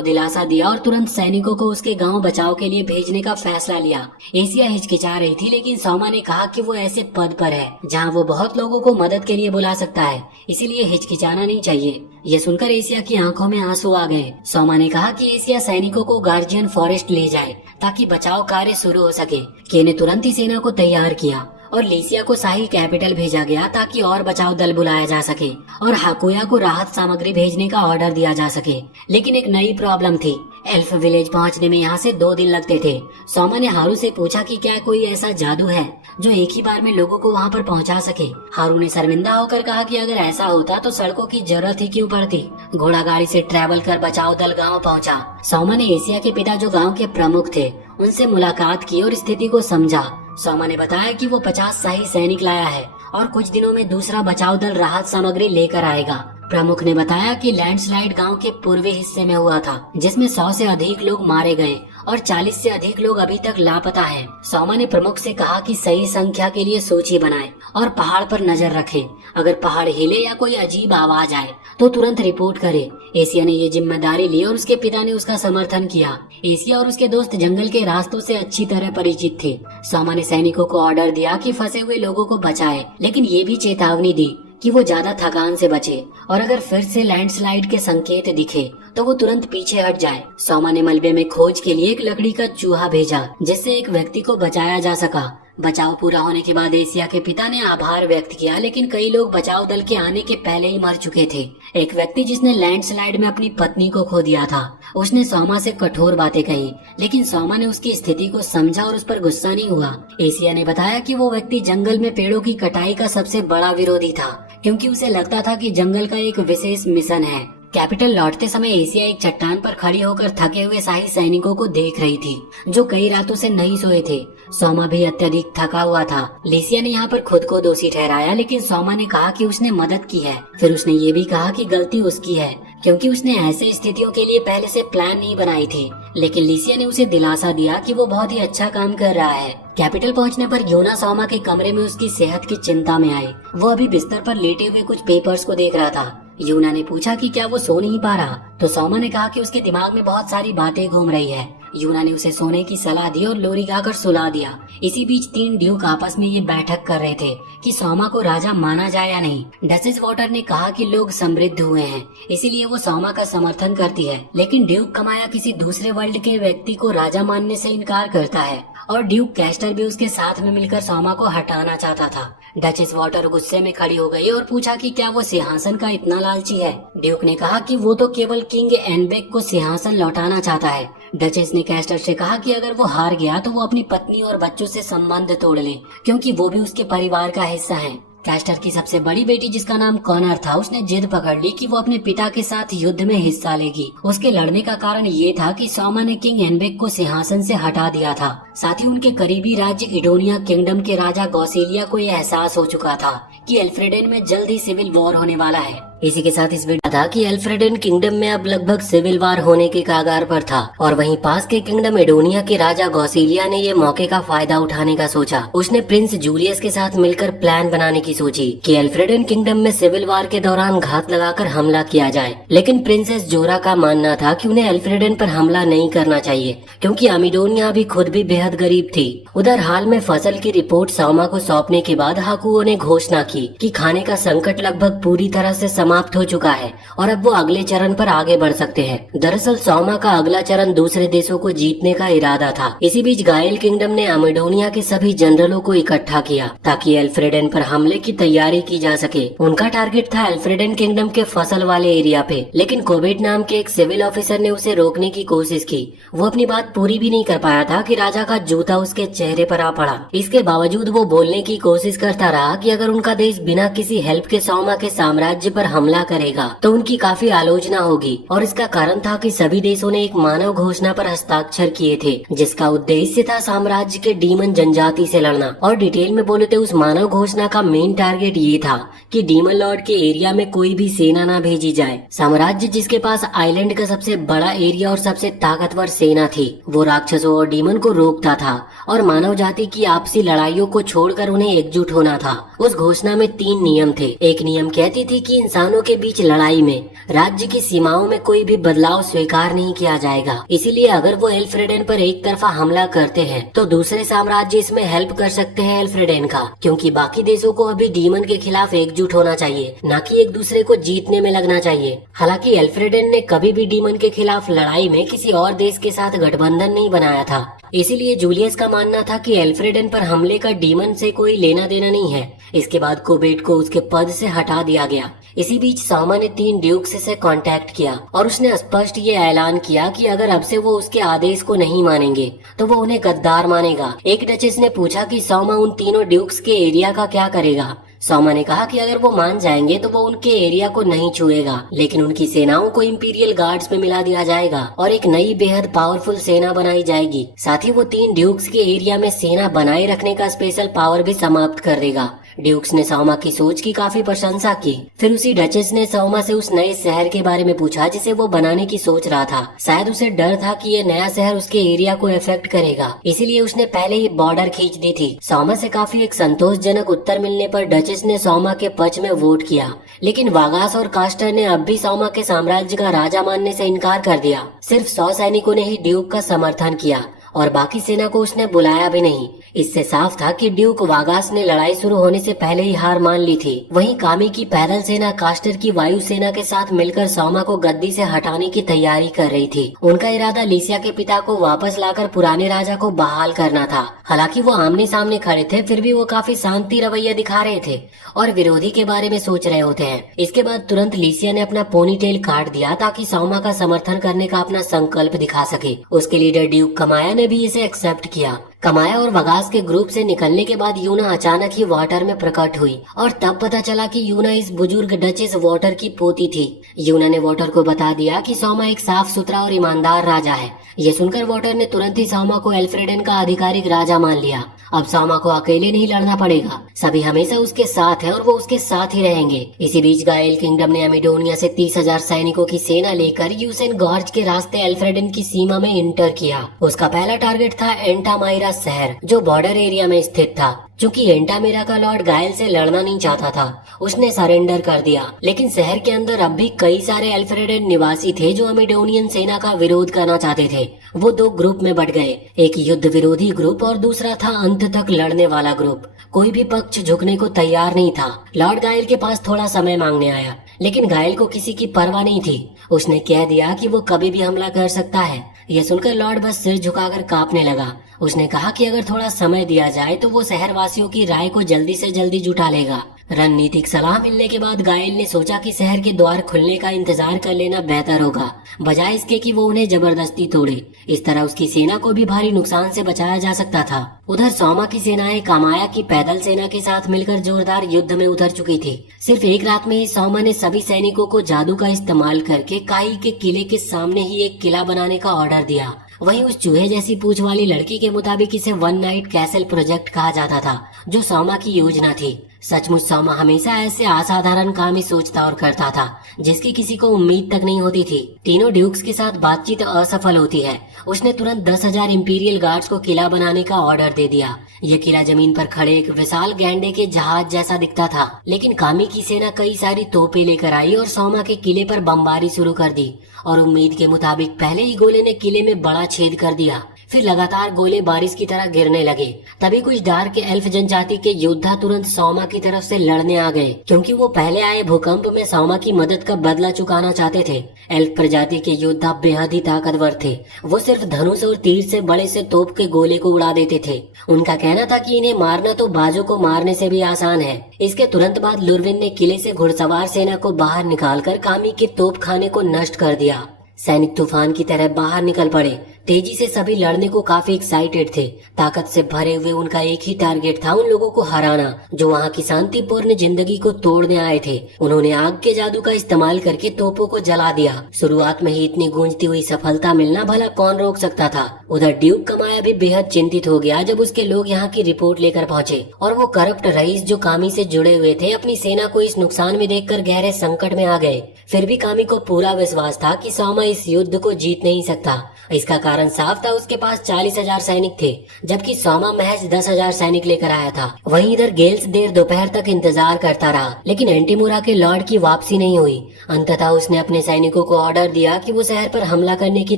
दिलासा दिया और तुरंत सैनिकों को उसके गांव बचाव के लिए भेजने का फैसला लिया। एशिया हिचकिचा रही थी, लेकिन सोमा ने कहा कि वो ऐसे पद पर है जहां वो बहुत लोगों को मदद के लिए बुला सकता है, इसीलिए हिचकिचाना नहीं चाहिए। ये सुनकर एशिया की आंखों में आंसू आ गए। सोमा ने कहा कि एशिया सैनिकों को गार्जियन फॉरेस्ट ले जाए ताकि बचाव कार्य शुरू हो सके। के ने तुरंत ही सेना को तैयार किया और लीसिया को शाही कैपिटल भेजा गया ताकि और बचाव दल बुलाया जा सके और हाकुया को राहत सामग्री भेजने का ऑर्डर दिया जा सके। लेकिन एक नई प्रॉब्लम थी। एल्फ विलेज पहुंचने में यहाँ से 2 दिन लगते थे। सोमा ने हारू से पूछा कि क्या कोई ऐसा जादू है जो एक ही बार में लोगों को वहाँ पर पहुँचा सके। हारू ने शर्मिंदा होकर कहा कि अगर ऐसा होता तो सड़कों की जरूरत ही क्यों पड़ती। घोड़ा गाड़ी से ट्रैवल कर बचाव दल गाँव पहुँचा। सोमा ने एशिया के पिता जो गाँव के प्रमुख थे उनसे मुलाकात की और स्थिति को समझा। सोमा ने बताया कि वो 50 शाही सैनिक लाया है और कुछ दिनों में दूसरा बचाव दल राहत सामग्री लेकर आएगा। प्रमुख ने बताया कि लैंडस्लाइड गांव के पूर्वी हिस्से में हुआ था जिसमें 100 से अधिक लोग मारे गए और 40 से अधिक लोग अभी तक लापता हैं। सोमा ने प्रमुख से कहा कि सही संख्या के लिए सूची बनाए और पहाड़ पर नजर रखें। अगर पहाड़ हिले या कोई अजीब आवाज आए तो तुरंत रिपोर्ट करे। एशिया ने ये जिम्मेदारी ली और उसके पिता ने उसका समर्थन किया। एशिया और उसके दोस्त जंगल के रास्तों से अच्छी तरह परिचित थे। सोमा ने सैनिकों को ऑर्डर दिया कि फंसे हुए लोगों को बचाए, लेकिन ये भी चेतावनी दी कि वो ज्यादा थकान से बचे और अगर फिर से लैंडस्लाइड के संकेत दिखे तो वो तुरंत पीछे हट जाए। सोमा ने मलबे में खोज के लिए एक लकड़ी का चूहा भेजा जिससे एक व्यक्ति को बचाया जा सका। बचाव पूरा होने के बाद एशिया के पिता ने आभार व्यक्त किया, लेकिन कई लोग बचाव दल के आने के पहले ही मर चुके थे। एक व्यक्ति जिसने लैंडस्लाइड में अपनी पत्नी को खो दिया था, उसने सोमा से कठोर बातें कही, लेकिन सोमा ने उसकी स्थिति को समझा और उस पर गुस्सा नहीं हुआ। एशिया ने बताया कि वो व्यक्ति जंगल में पेड़ों की कटाई का सबसे बड़ा विरोधी था क्योंकि उसे लगता था कि जंगल का एक विशेष मिशन है। कैपिटल लौटते समय एशिया एक चट्टान पर खड़ी होकर थके हुए शाही सैनिकों को देख रही थी जो कई रातों से नहीं सोए थे। सोमा भी अत्यधिक थका हुआ था। लीसिया ने यहाँ पर खुद को दोषी ठहराया, लेकिन सोमा ने कहा कि उसने मदद की है। फिर उसने ये भी कहा कि गलती उसकी है क्योंकि उसने ऐसे स्थितियों के लिए पहले से प्लान नहीं बनाई थी। लेकिन लीसिया ने उसे दिलासा दिया कि वो बहुत ही अच्छा काम कर रहा है। कैपिटल पहुंचने पर योना सोमा के कमरे में उसकी सेहत की चिंता में आई। वो अभी बिस्तर पर लेटे हुए कुछ पेपर्स को देख रहा था। यूना ने पूछा कि क्या वो सो नहीं पा रहा, तो सोमा ने कहा कि उसके दिमाग में बहुत सारी बातें घूम रही है। यूना ने उसे सोने की सलाह दी और लोरी गाकर सुला दिया। इसी बीच 3 ड्यूक आपस में ये बैठक कर रहे थे कि सोमा को राजा माना जाए या नहीं। डचेस वाटर ने कहा कि लोग समृद्ध हुए हैं, इसीलिए वो सोमा का समर्थन करती है, लेकिन ड्यूक कमाया किसी दूसरे वर्ल्ड के व्यक्ति को राजा मानने से इनकार करता है और ड्यूक कैस्टर भी उसके साथ में मिलकर सोमा को हटाना चाहता था। डचेस वाटर गुस्से में खड़ी हो गई और पूछा कि क्या वो सिंहासन का इतना लालची है। ड्यूक ने कहा कि वो तो केवल किंग एनबेक को सिंहासन लौटाना चाहता है। डचेस ने कैस्टर से कहा कि अगर वो हार गया तो वो अपनी पत्नी और बच्चों से संबंध तोड़ ले क्योंकि वो भी उसके परिवार का हिस्सा है। कैस्टर की सबसे बड़ी बेटी जिसका नाम कॉनर था, उसने जिद पकड़ ली कि वो अपने पिता के साथ युद्ध में हिस्सा लेगी। उसके लड़ने का कारण ये था कि सोमा ने किंग एनबेक को सिंहासन से हटा दिया था। साथ ही उनके करीबी राज्य इडोनिया किंगडम के राजा गौसेलिया को यह एहसास हो चुका था कि एल्फ्रेडेन में जल्द ही सिविल वॉर होने वाला है। इसी के साथ इस वीडियो था कि एल्फ्रेडेन किंगडम में अब लगभग सिविल वार होने के कागार पर था और वहीं पास के किंगडम एडोनिया के राजा गौसेलिया ने ये मौके का फायदा उठाने का सोचा। उसने प्रिंस जूलियस के साथ मिलकर प्लान बनाने की सोची कि एल्फ्रेडेन किंगडम में सिविल वार के दौरान घात लगाकर हमला किया जाए। लेकिन प्रिंसेस जोरा का मानना था कि उन्हें एल्फ्रेडेन पर हमला नहीं करना चाहिए क्योंकि अमिडोनिया भी खुद भी बेहद गरीब थी। उधर हाल में फसल की रिपोर्ट सोमा को सौंपने के बाद हाकुओ ने घोषणा की कि खाने का संकट लगभग पूरी तरह से समाप्त हो चुका है और अब वो अगले चरण पर आगे बढ़ सकते हैं। दरअसल सौमा का अगला चरण दूसरे देशों को जीतने का इरादा था। इसी बीच गायल किंगडम ने अमेडोनिया के सभी जनरलों को इकट्ठा किया ताकि एल्फ्रेडेन पर हमले की तैयारी की जा सके। उनका टारगेट था एल्फ्रेडेन किंगडम के फसल वाले एरिया पे, लेकिन कोबेट नाम के एक सिविल ऑफिसर ने उसे रोकने की कोशिश की। वो अपनी बात पूरी भी नहीं कर पाया था कि राजा का जूता उसके चेहरे पर आ पड़ा। इसके बावजूद वो बोलने की कोशिश करता रहा कि अगर उनका देश बिना किसी हेल्प के सौमा के साम्राज्य पर हमला करेगा तो उनकी काफी आलोचना होगी, और इसका कारण था कि सभी देशों ने एक मानव घोषणा पर हस्ताक्षर किए थे जिसका उद्देश्य था साम्राज्य के डीमन जनजाति से लड़ना। और डिटेल में बोले तो उस मानव घोषणा का मेन टारगेट ये था कि डीमन लॉर्ड के एरिया में कोई भी सेना न भेजी जाए। साम्राज्य जिसके पास आइलैंड का सबसे बड़ा एरिया और सबसे ताकतवर सेना थी, वो राक्षसों और डीमन को रोकता था और मानव जाति की आपसी लड़ाइयों को छोड़कर उन्हें एकजुट होना था। उस घोषणा में 3 नियम थे। एक नियम कहती थी कि इंसानों के बीच लड़ाई में राज्य की सीमाओं में कोई भी बदलाव स्वीकार नहीं किया जाएगा, इसीलिए अगर वो एल्फ्रेडेन पर एक तरफा हमला करते हैं तो दूसरे साम्राज्य इसमें हेल्प कर सकते हैं एल्फ्रेडेन का, क्योंकि बाकी देशों को अभी डीमन के खिलाफ एकजुट होना चाहिए, न कि एक दूसरे को जीतने में लगना चाहिए। हालांकि एल्फ्रेडेन ने कभी भी डीमन के खिलाफ लड़ाई में किसी और देश के साथ गठबंधन नहीं बनाया था, इसीलिए जूलियस का मानना था कि एल्फ्रेडेन पर हमले का डीमन से कोई लेना देना नहीं है। इसके बाद कोबेट को उसके पद से हटा दिया गया। इसी बीच सौमा ने 3 ड्यूक्स से कांटेक्ट किया और उसने स्पष्ट ये ऐलान किया कि अगर अब से वो उसके आदेश को नहीं मानेंगे तो वो उन्हें गद्दार मानेगा। एक डचेस ने पूछा कि सौमा उन तीनों ड्यूक्स के एरिया का क्या करेगा। सौमा ने कहा कि अगर वो मान जाएंगे तो वो उनके एरिया को नहीं छुएगा, लेकिन उनकी सेनाओं को इंपीरियल गार्ड्स में मिला दिया जाएगा और एक नई बेहद पावरफुल सेना बनाई जाएगी। साथ ही वो 3 ड्यूक्स के एरिया में सेना बनाए रखने का स्पेशल पावर भी समाप्त कर देगा। ड्यूक्स ने सौमा की सोच की काफी प्रशंसा की। फिर उसी डचेस ने सौमा से उस नए शहर के बारे में पूछा जिसे वो बनाने की सोच रहा था। शायद उसे डर था कि ये नया शहर उसके एरिया को इफेक्ट करेगा, इसीलिए उसने पहले ही बॉर्डर खींच दी थी। सौमा से काफी एक संतोषजनक उत्तर मिलने पर डचेस ने सौमा के पक्ष में वोट किया, लेकिन वागास और कास्टर ने अब भी सौमा के साम्राज्य का राजा मानने से इनकार कर दिया। सिर्फ 100 सैनिकों ने ही ड्यूक का समर्थन किया और बाकी सेना को उसने बुलाया भी नहीं। इससे साफ था कि ड्यूक वागास ने लड़ाई शुरू होने से पहले ही हार मान ली थी। वहीं कामी की पैदल सेना कास्टर की वायु सेना के साथ मिलकर सौमा को गद्दी से हटाने की तैयारी कर रही थी। उनका इरादा लीसिया के पिता को वापस लाकर पुराने राजा को बहाल करना था। हालांकि वो आमने सामने खड़े थे, फिर भी वो काफी शांति रवैया दिखा रहे थे और विरोधी के बारे में सोच रहे होते हैं। इसके बाद तुरंत लीसिया ने अपना पोनीटेल काट दिया ताकि सौमा का समर्थन करने का अपना संकल्प दिखा सके। उसके लीडर ड्यूक कमाया ने भी इसे एक्सेप्ट किया। कमाया और वगास के ग्रुप से निकलने के बाद यूना अचानक ही वाटर में प्रकट हुई और तब पता चला कि यूना इस बुजुर्ग डचेस वाटर की पोती थी। यूना ने वाटर को बता दिया कि सौमा एक साफ सुथरा और ईमानदार राजा है। ये सुनकर वाटर ने तुरंत ही सौमा को एल्फ्रेडेन का आधिकारिक राजा मान लिया। अब सौमा को अकेले नहीं लड़ना पड़ेगा, सभी हमेशा उसके साथ हैं और वो उसके साथ ही रहेंगे। इसी बीच गायल किंगडम ने अमेडोनिया से 30,000 सैनिकों की सेना लेकर यूसेन गॉर्ज के रास्ते एल्फ्रेडेन की सीमा में इंटर किया। उसका पहला टारगेट था एंटामाइरा शहर, जो बॉर्डर एरिया में स्थित था। चूंकि एंटामेरा का लॉर्ड गायल से लड़ना नहीं चाहता था, उसने सरेंडर कर दिया। लेकिन शहर के अंदर अब भी कई सारे एल्फ्रेडेन निवासी थे जो अमेडोनियन सेना का विरोध करना चाहते थे। वो 2 ग्रुप में बट गए, एक युद्ध विरोधी ग्रुप और दूसरा था अंत तक लड़ने वाला ग्रुप। कोई भी पक्ष झुकने को तैयार नहीं था। लॉर्ड गायल के पास थोड़ा समय मांगने आया, लेकिन गायल को किसी की परवाह नहीं थी। उसने कह दिया कि वो कभी भी हमला कर सकता है। यह सुनकर लॉर्ड बस सिर झुकाकर कांपने लगा। उसने कहा कि अगर थोड़ा समय दिया जाए तो वो शहरवासियों की राय को जल्दी से जल्दी जुटा लेगा। रणनीतिक सलाह मिलने के बाद गायल ने सोचा कि शहर के द्वार खुलने का इंतजार कर लेना बेहतर होगा, बजाय इसके कि वो उन्हें जबरदस्ती तोड़े। इस तरह उसकी सेना को भी भारी नुकसान से बचाया जा सकता था। उधर सौमा की सेनाएं कामाया की पैदल सेना के साथ मिलकर जोरदार युद्ध में उतर चुकी थी। सिर्फ एक रात में ही सौमा ने सभी सैनिकों को जादू का इस्तेमाल करके काई के किले के सामने ही एक किला बनाने का ऑर्डर दिया। वहीं उस चूहे जैसी पूंछ वाली लड़की के मुताबिक इसे 1 नाइट कैसल प्रोजेक्ट कहा जाता था, जो सौमा की योजना थी। सचमुच सौमा हमेशा ऐसे असाधारण काम ही सोचता और करता था जिसकी किसी को उम्मीद तक नहीं होती थी। तीनों ड्यूक्स के साथ बातचीत असफल होती है। उसने तुरंत 10,000 इंपीरियल गार्ड्स को किला बनाने का ऑर्डर दे दिया। यह किला जमीन पर खड़े एक विशाल गैंडे के जहाज जैसा दिखता था, लेकिन कामी की सेना कई सारी तोपें लेकर आई और सौमा के किले पर बमबारी शुरू कर दी और उम्मीद के मुताबिक पहले ही गोले ने किले में बड़ा छेद कर दिया। फिर लगातार गोले बारिश की तरह गिरने लगे। तभी कुछ डार्क एल्फ जनजाति के योद्धा तुरंत सौमा की तरफ से लड़ने आ गए, क्योंकि वो पहले आए भूकंप में सौमा की मदद का बदला चुकाना चाहते थे। एल्फ प्रजाति के योद्धा बेहद ही ताकतवर थे। वो सिर्फ धनुष और तीर से बड़े से तोप के गोले को उड़ा देते थे। उनका कहना था कि इन्हें मारना तो बाजों को मारने से भी आसान है। इसके तुरंत बाद लुरविन ने किले से घुड़सवार सेना को बाहर निकालकर कामी के तोप खाने को नष्ट कर दिया। सैनिक तूफान की तरह बाहर निकल पड़े। तेजी से सभी लड़ने को काफी एक्साइटेड थे। ताकत से भरे हुए उनका एक ही टारगेट था, उन लोगों को हराना जो वहाँ की शांतिपूर्ण जिंदगी को तोड़ने आए थे। उन्होंने आग के जादू का इस्तेमाल करके तोपों को जला दिया। शुरुआत में ही इतनी गूंजती हुई सफलता मिलना भला कौन रोक सकता था। उधर ड्यूक कमाया भी बेहद चिंतित हो गया जब उसके लोग यहाँ की रिपोर्ट लेकर पहुँचे और वो करप्ट रईस जो कामी से जुड़े हुए थे अपनी सेना को इस नुकसान में देखकर गहरे संकट में आ गए। फिर भी कामी को पूरा विश्वास था कि सौमा इस युद्ध को जीत नहीं सकता। इसका कारण साफ था, उसके पास 40,000 सैनिक थे, जबकि सौमा महज 10,000 सैनिक लेकर आया था। वहीं इधर गेल्स देर दोपहर तक इंतजार करता रहा, लेकिन एंटीमुरा के लॉर्ड की वापसी नहीं हुई। अंततः उसने अपने सैनिकों को ऑर्डर दिया कि वो शहर पर हमला करने की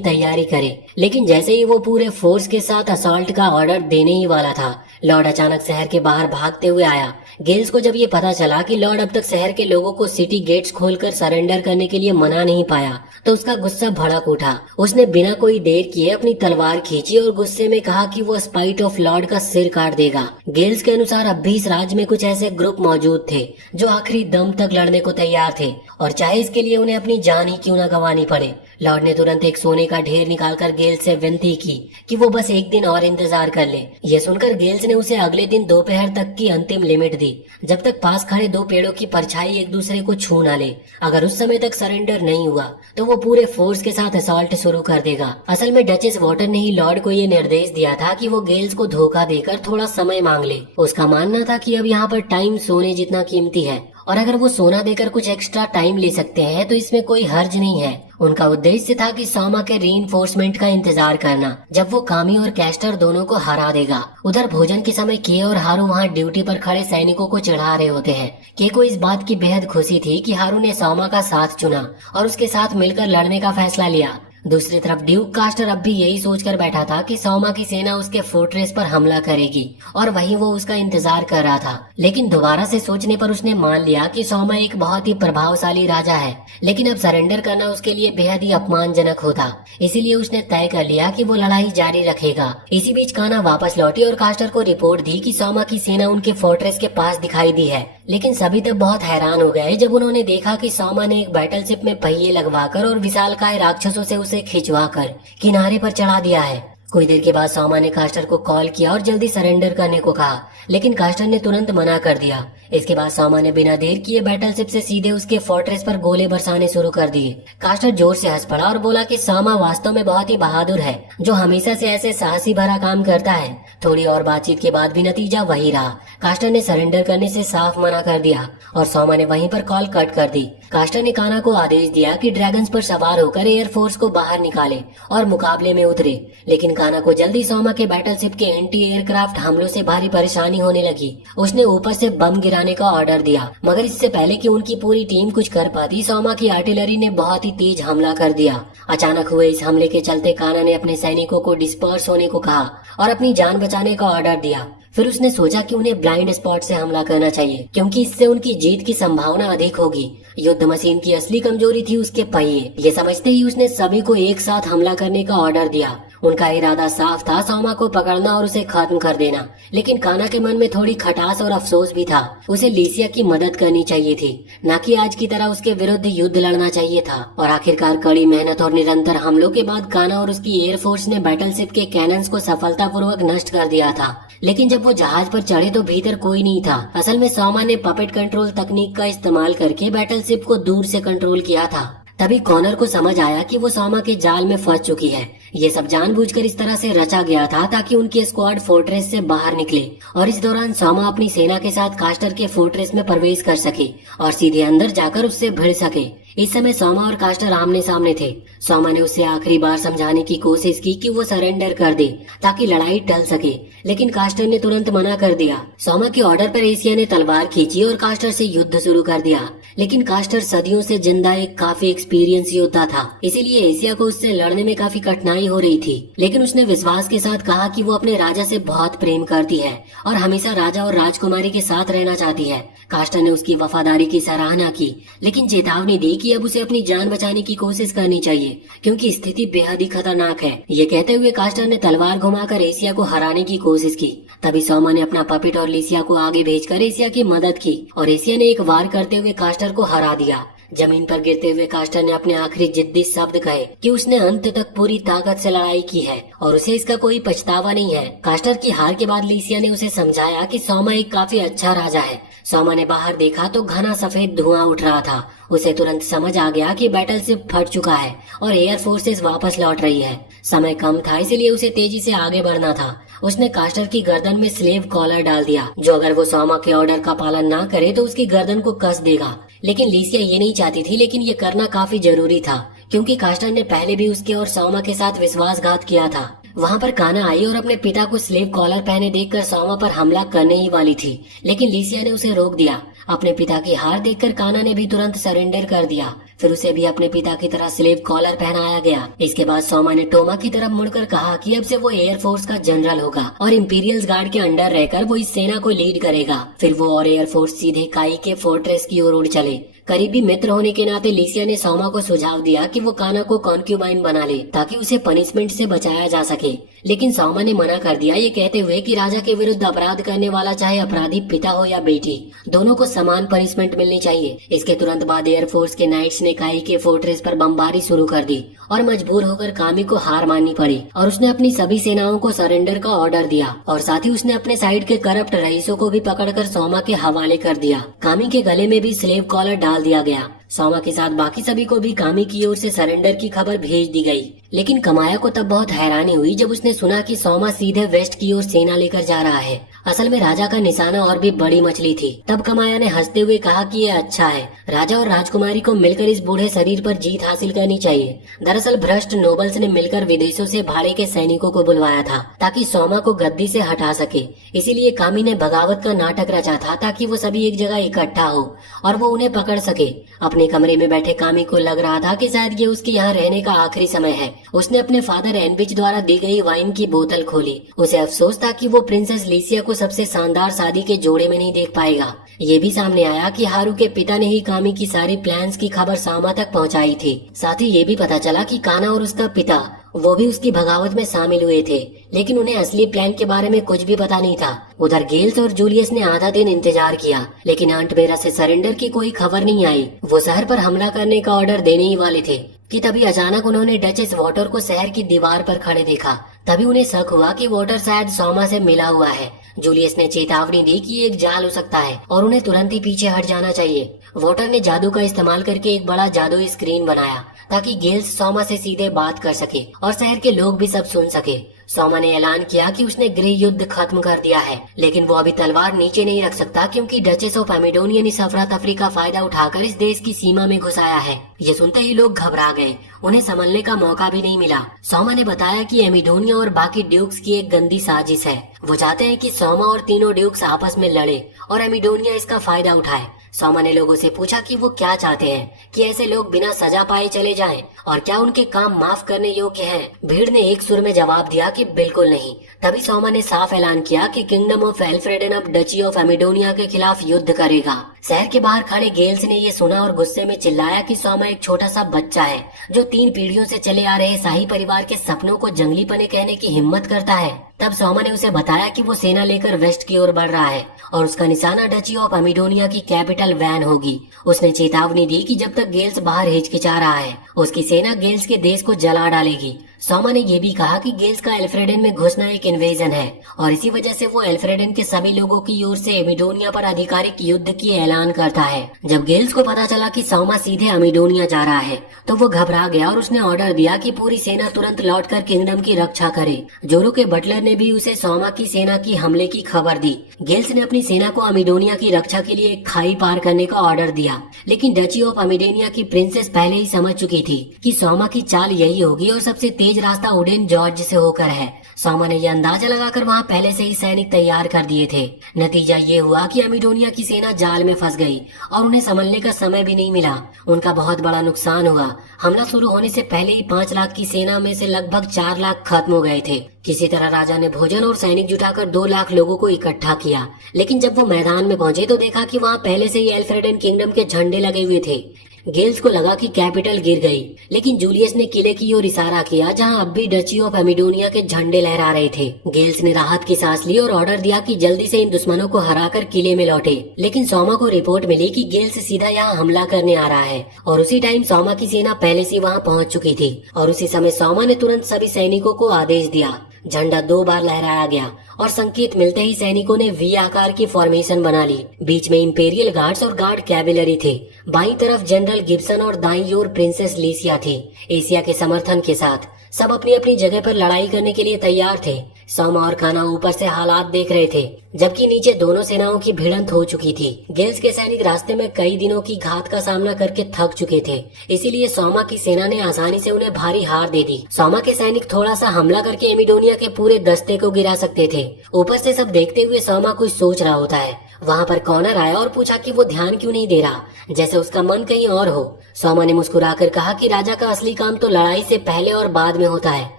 तैयारी करे, लेकिन जैसे ही वो पूरे फोर्स के साथ असॉल्ट का ऑर्डर देने ही वाला था, लॉर्ड अचानक शहर के बाहर भागते हुए आया। गेल्स को जब ये पता चला कि लॉर्ड अब तक शहर के लोगों को सिटी गेट्स खोलकर सरेंडर करने के लिए मना नहीं पाया, तो उसका गुस्सा भड़क उठा। उसने बिना कोई देर किए अपनी तलवार खींची और गुस्से में कहा कि वो स्पाइट ऑफ लॉर्ड का सिर काट देगा। गेल्स के अनुसार अब भी इस राज्य में कुछ ऐसे ग्रुप मौजूद थे जो आखिरी दम तक लड़ने को तैयार थे, और चाहे इसके लिए उन्हें अपनी जान ही क्यों न गंवानी पड़े। लॉर्ड ने तुरंत एक सोने का ढेर निकालकर गेल्स से विनती की कि वो बस एक दिन और इंतजार कर ले। यह सुनकर गेल्स ने उसे अगले दिन दोपहर तक की अंतिम लिमिट दी, जब तक पास खड़े दो पेड़ों की परछाई एक दूसरे को छू ना ले। अगर उस समय तक सरेंडर नहीं हुआ तो वो पूरे फोर्स के साथ असॉल्ट शुरू कर देगा। असल में डचेस वॉटर ने ही लॉर्ड को ये निर्देश दिया था कि वो गेल्स को धोखा देकर थोड़ा समय मांग ले। उसका मानना था कि अब यहाँ पर टाइम सोने जितना कीमती है, और अगर वो सोना देकर कुछ एक्स्ट्रा टाइम ले सकते हैं तो इसमें कोई हर्ज नहीं है। उनका उद्देश्य था कि सौमा के रीइंफोर्समेंट का इंतजार करना, जब वो कामी और कैस्टर दोनों को हरा देगा। उधर भोजन के समय के और हारू वहाँ ड्यूटी पर खड़े सैनिकों को चढ़ा रहे होते हैं। के को इस बात की बेहद खुशी थी कि हारू ने सौमा का साथ चुना और उसके साथ मिलकर लड़ने का फैसला लिया। दूसरी तरफ ड्यूक कास्टर अब भी यही सोचकर बैठा था कि सौमा की सेना उसके फोर्ट्रेस पर हमला करेगी, और वहीं वो उसका इंतजार कर रहा था। लेकिन दोबारा से सोचने पर उसने मान लिया कि सौमा एक बहुत ही प्रभावशाली राजा है, लेकिन अब सरेंडर करना उसके लिए बेहद ही अपमानजनक होता। इसीलिए उसने तय कर लिया कि वो लड़ाई जारी रखेगा। इसी बीच काना वापस लौटी और कास्टर को रिपोर्ट दी कि सौमा की सेना उनके फोर्ट्रेस के पास दिखाई दी है। लेकिन सभी तब बहुत हैरान हो गए जब उन्होंने देखा कि सौमा ने एक बैटलशिप में पहिए लगवाकर और विशालकाय राक्षसों से उसे खिंचवाकर किनारे पर चढ़ा दिया है। कुछ देर के बाद सौमा ने कास्टर को कॉल किया और जल्दी सरेंडर करने को कहा, लेकिन कास्टर ने तुरंत मना कर दिया। इसके बाद सौमा ने बिना देर किए बैटलशिप से सीधे उसके फोर्ट्रेस पर गोले बरसाने शुरू कर दिए। कास्टर जोर से हंस पड़ा और बोला कि सौमा वास्तव में बहुत ही बहादुर है, जो हमेशा से ऐसे साहसी भरा काम करता है। थोड़ी और बातचीत के बाद भी नतीजा वही रहा। कास्टर ने सरेंडर करने से साफ मना कर दिया और सौमा ने वहीं पर कॉल कट कर दी। कास्टर ने काना को आदेश दिया कि ड्रैगन्स पर सवार होकर एयरफोर्स को बाहर निकाले और मुकाबले में उतरे, लेकिन काना को जल्दी सौमा के बैटलशिप के एंटी एयरक्राफ्ट हमलों से भारी परेशानी होने लगी। उसने ऊपर से बम गिराने का ऑर्डर दिया, मगर इससे पहले कि उनकी पूरी टीम कुछ कर पाती, सौमा की आर्टिलरी ने बहुत ही तेज हमला कर दिया। अचानक हुए इस हमले के चलते काना ने अपने सैनिकों को डिस्पर्स होने को कहा और अपनी जान बचाने का ऑर्डर दिया। फिर उसने सोचा कि उन्हें ब्लाइंड स्पॉट से हमला करना चाहिए, क्योंकि इससे उनकी जीत की संभावना अधिक होगी। युद्ध मशीन की असली कमजोरी थी उसके पहिए। ये समझते ही उसने सभी को एक साथ हमला करने का ऑर्डर दिया। उनका इरादा साफ था, सौमा को पकड़ना और उसे खत्म कर देना। लेकिन काना के मन में थोड़ी खटास और अफसोस भी था। उसे लीसिया की मदद करनी चाहिए थी, न कि आज की तरह उसके विरुद्ध युद्ध लड़ना चाहिए था। और आखिरकार कड़ी मेहनत और निरंतर हमलों के बाद काना और उसकी एयरफोर्स ने बैटलशिप के कैनन्स को सफलतापूर्वक नष्ट कर दिया था। लेकिन जब वो जहाज पर चढ़े तो भीतर कोई नहीं था। असल में सौमा ने पपेट कंट्रोल तकनीक का इस्तेमाल करके बैटलशिप को दूर से कंट्रोल किया था। तभी कॉनर को समझ आया कि वो सौमा के जाल में फंस चुकी है। ये सब जानबूझकर इस तरह से रचा गया था ताकि उनकी स्क्वाड फोर्ट्रेस से बाहर निकले और इस दौरान सौमा अपनी सेना के साथ कास्टर के फोर्ट्रेस में प्रवेश कर सके और सीधे अंदर जाकर उससे भिड़ सके। इस समय सोमा और कास्टर आमने सामने थे। सोमा ने उसे आखिरी बार समझाने की कोशिश की कि वो सरेंडर कर दे ताकि लड़ाई टल सके, लेकिन कास्टर ने तुरंत मना कर दिया। सोमा के ऑर्डर पर एशिया ने तलवार खींची और कास्टर से युद्ध शुरू कर दिया, लेकिन कास्टर सदियों से जिंदा एक काफी एक्सपीरियंस योद्धा था, इसीलिए एशिया को उससे लड़ने में काफी कठिनाई हो रही थी। लेकिन उसने विश्वास के साथ कहा कि वो अपने राजा से बहुत प्रेम करती है और हमेशा राजा और राजकुमारी के साथ रहना चाहती है। कास्टर ने उसकी वफादारी की सराहना की, लेकिन चेतावनी दी कि अब उसे अपनी जान बचाने की कोशिश करनी चाहिए क्योंकि स्थिति बेहद ही खतरनाक है। ये कहते हुए कास्टर ने तलवार घुमाकर एशिया को हराने की कोशिश की। तभी सोमा ने अपना पपेट और लिसिया को आगे भेजकर एशिया की मदद की और एशिया ने एक वार करते हुए कास्टर को हरा दिया। जमीन पर गिरते हुए कास्टर ने अपने आखिरी जिद्दी शब्द कहे कि उसने अंत तक पूरी ताकत से लड़ाई की है और उसे इसका कोई पछतावा नहीं है। कास्टर की हार के बाद लिसिया ने उसे समझाया कि सोमा एक काफी अच्छा राजा है। सोमा ने बाहर देखा तो घना सफेद धुआं उठ रहा था। उसे तुरंत समझ आ गया कि बैटलशिप फट चुका है और एयर फोर्सेस वापस लौट रही है। समय कम था, इसलिए उसे तेजी से आगे बढ़ना था। उसने कास्टर की गर्दन में स्लेव कॉलर डाल दिया, जो अगर वो सोमा के ऑर्डर का पालन ना करे तो उसकी गर्दन को कस देगा। लेकिन लिसिया ये नहीं चाहती थी, लेकिन ये करना काफी जरूरी था क्योंकि कास्टर ने पहले भी उसके और सोमा के साथ विश्वासघात किया था। वहाँ पर काना आई और अपने पिता को स्लेव कॉलर पहने देखकर सोमा पर हमला करने ही वाली थी, लेकिन लिसिया ने उसे रोक दिया। अपने पिता की हार देखकर काना ने भी तुरंत सरेंडर कर दिया। फिर उसे भी अपने पिता की तरह स्लेव कॉलर पहनाया गया। इसके बाद सोमा ने टोमा की तरफ मुड़कर कहा कि अब से वो एयरफोर्स का जनरल होगा और इंपीरियल गार्ड के अंडर रहकर वो इस सेना को लीड करेगा। फिर वो और एयरफोर्स सीधे काई के फोर्ट्रेस की ओर उड़ चले। करीबी मित्र होने के नाते लिसिया ने सोमा को सुझाव दिया कि वो काना को कॉन्क्यूबाइन बना ले ताकि उसे पनिशमेंट से बचाया जा सके, लेकिन सोमा ने मना कर दिया, ये कहते हुए कि राजा के विरुद्ध अपराध करने वाला चाहे अपराधी पिता हो या बेटी, दोनों को समान पनिशमेंट मिलनी चाहिए। इसके तुरंत बाद एयरफोर्स के नाइट्स ने काई के फोर्ट्रेस पर बमबारी शुरू कर दी और मजबूर होकर कामी को हार माननी पड़ी और उसने अपनी सभी सेनाओं को सरेंडर का ऑर्डर दिया और साथ ही उसने अपने साइड के करप्ट रईसों को भी पकड़कर सोमा के हवाले कर दिया। कामी के गले में भी स्लेव कॉलर डाल दिया गया। सोमा के साथ बाकी सभी को भी कामी की ओर से सरेंडर की खबर भेज दी गई, लेकिन कमाया को तब बहुत हैरानी हुई जब उसने सुना कि सोमा सीधे वेस्ट की ओर सेना लेकर जा रहा है। असल में राजा का निशाना और भी बड़ी मछली थी। तब कमाया ने हंसते हुए कहा कि ये अच्छा है, राजा और राजकुमारी को मिलकर इस बूढ़े शरीर पर जीत हासिल करनी चाहिए। दरअसल भ्रष्ट नोबल्स ने मिलकर विदेशों से भाड़े के सैनिकों को बुलवाया था ताकि सोमा को गद्दी से हटा सके। इसीलिए कामी ने बगावत का नाटक रचा था ताकि वो सभी एक जगह इकट्ठा हो और वो उन्हें पकड़ सके। अपने कमरे में बैठे कामी को लग रहा था कि शायद ये उसके यहाँ रहने का आखिरी समय है। उसने अपने फादर एनबिच द्वारा दी गई वाइन की बोतल खोली। उसे अफसोस था कि वो प्रिंसेस लिसिया को सबसे शानदार शादी के जोड़े में नहीं देख पाएगा। ये भी सामने आया कि हारू के पिता ने ही कामी की सारी प्लान्स की खबर सोमा तक पहुंचाई थी। साथ ही ये भी पता चला कि काना और उसका पिता वो भी उसकी बगावत में शामिल हुए थे, लेकिन उन्हें असली प्लान के बारे में कुछ भी पता नहीं था। उधर गेल्स और जूलियस ने आधा दिन इंतजार किया, लेकिन आंट मेरा से सरेंडर की कोई खबर नहीं आई। वो शहर पर हमला करने का ऑर्डर देने ही वाले थे कि तभी अचानक उन्होंने डचेस वॉटर को शहर की दीवार पर खड़े देखा। तभी उन्हें शक हुआ कि वॉटर शायद सोमा से मिला हुआ है। जूलियस ने चेतावनी दी कि ये एक जाल हो सकता है और उन्हें तुरंत ही पीछे हट जाना चाहिए। वॉटर ने जादू का इस्तेमाल करके एक बड़ा जादुई स्क्रीन बनाया ताकि गेल्स सोमा से सीधे बात कर सके और शहर के लोग भी सब सुन सके। सोमा ने ऐलान किया कि उसने गृह युद्ध खत्म कर दिया है, लेकिन वो अभी तलवार नीचे नहीं रख सकता क्योंकि डचेस ऑफ एमिडोनिया ने अफरा तफरी का फायदा उठाकर इस देश की सीमा में घुस आया है। ये सुनते ही लोग घबरा गए, उन्हें संभलने का मौका भी नहीं मिला। सोमा ने बताया कि एमिडोनिया और बाकी ड्यूक्स की एक गंदी साजिश है। वो चाहते हैं कि सोमा और तीनों ड्यूक्स आपस में लड़े और एमिडोनिया इसका फायदा उठाए। सोमा ने लोगों से पूछा कि वो क्या चाहते हैं, कि ऐसे लोग बिना सजा पाए चले जाएं और क्या उनके काम माफ करने योग्य हैं? भीड़ ने एक सुर में जवाब दिया कि बिल्कुल नहीं। तभी सोमा ने साफ ऐलान किया कि किंगडम ऑफ एल्फ्रेडन अब डची ऑफ एमिडोनिया के खिलाफ युद्ध करेगा। शहर के बाहर खड़े गेल्स ने ये सुना और गुस्से में चिल्लाया कि सोमा एक छोटा सा बच्चा है जो 3 पीढ़ियों से चले आ रहे शाही परिवार के सपनों को जंगली पने कहने की हिम्मत करता है। तब सोमा ने उसे बताया कि वो सेना लेकर वेस्ट की ओर बढ़ रहा है और उसका निशाना डची ऑफ एमिडोनिया की कैपिटल वैन होगी। उसने चेतावनी दी कि जब तक गेल्स बाहर हिचकिचा रहा है उसकी सेना गेल्स के देश को जला डालेगी। सोमा ने ये भी कहा कि गेल्स का एल्फ्रेडन में घुसना एक इन्वेजन है और इसी वजह से वो एल्फ्रेडन के सभी लोगों की ओर से एमिडोनिया पर आधिकारिक युद्ध की ऐलान करता है। जब गेल्स को पता चला कि सोमा सीधे एमिडोनिया जा रहा है तो वो घबरा गया और उसने ऑर्डर दिया कि पूरी सेना तुरंत लौटकर किंगडम की रक्षा करे। जोरो के बटलर ने ने भी उसे सोमा की सेना की हमले की खबर दी। गिल्स ने अपनी सेना को अमिडोनिया की रक्षा के लिए एक खाई पार करने का ऑर्डर दिया, लेकिन डची ऑफ अमिडोनिया की प्रिंसेस पहले ही समझ चुकी थी कि सोमा की चाल यही होगी और सबसे तेज रास्ता उडेन जॉर्ज से होकर है। सोमा ने यह अंदाजा लगाकर वहाँ पहले से ही सैनिक तैयार कर दिए थे। नतीजा ये हुआ कि अमिडोनिया की सेना जाल में फंस गई और उन्हें संभलने का समय भी नहीं मिला। उनका बहुत बड़ा नुकसान हुआ। हमला शुरू होने से पहले ही 5 लाख की सेना में से लगभग 4 लाख खत्म हो गए थे। किसी तरह राजा ने भोजन और सैनिक जुटाकर 2 लाख लोगों को इकट्ठा किया, लेकिन जब वो मैदान में पहुंचे तो देखा कि वहाँ पहले से ही एल्फ्रेडन किंगडम के झंडे लगे हुए थे। गेल्स को लगा कि कैपिटल गिर गई, लेकिन जूलियस ने किले की ओर इशारा किया जहां अब भी डची ऑफ अमिडोनिया के झंडे लहरा रहे थे। गेल्स ने राहत की सांस ली और ऑर्डर दिया कि जल्दी से इन दुश्मनों को हराकर किले में लौटे। लेकिन सोमा को रिपोर्ट मिली कि गेल्स सीधा यहाँ हमला करने आ रहा है और उसी टाइम सोमा की सेना पहले से वहाँ पहुँच चुकी थी। और उसी समय सोमा ने तुरंत सभी सैनिकों को आदेश दिया। झंडा 2 बार लहराया गया और संकेत मिलते ही सैनिकों ने वी आकार की फॉर्मेशन बना ली। बीच में इंपेरियल गार्ड्स और गार्ड कैवेलरी थे। बाईं तरफ जनरल गिब्सन और दाईं ओर प्रिंसेस लीसिया थी। एशिया के समर्थन के साथ सब अपनी अपनी जगह पर लड़ाई करने के लिए तैयार थे। सोमा और काना ऊपर से हालात देख रहे थे, जबकि नीचे दोनों सेनाओं की भिड़ंत हो चुकी थी। गेल्स के सैनिक रास्ते में कई दिनों की घात का सामना करके थक चुके थे, इसीलिए सोमा की सेना ने आसानी से उन्हें भारी हार दे दी। सोमा के सैनिक थोड़ा सा हमला करके एमिडोनिया के पूरे दस्ते को गिरा सकते थे। ऊपर से सब देखते हुए सोमा कुछ सोच रहा होता है। वहाँ पर कॉनर आया और पूछा कि वो ध्यान क्यों नहीं दे रहा, जैसे उसका मन कहीं और हो। सोमा ने मुस्कुराकर कहा कि राजा का असली काम तो लड़ाई से पहले और बाद में होता है।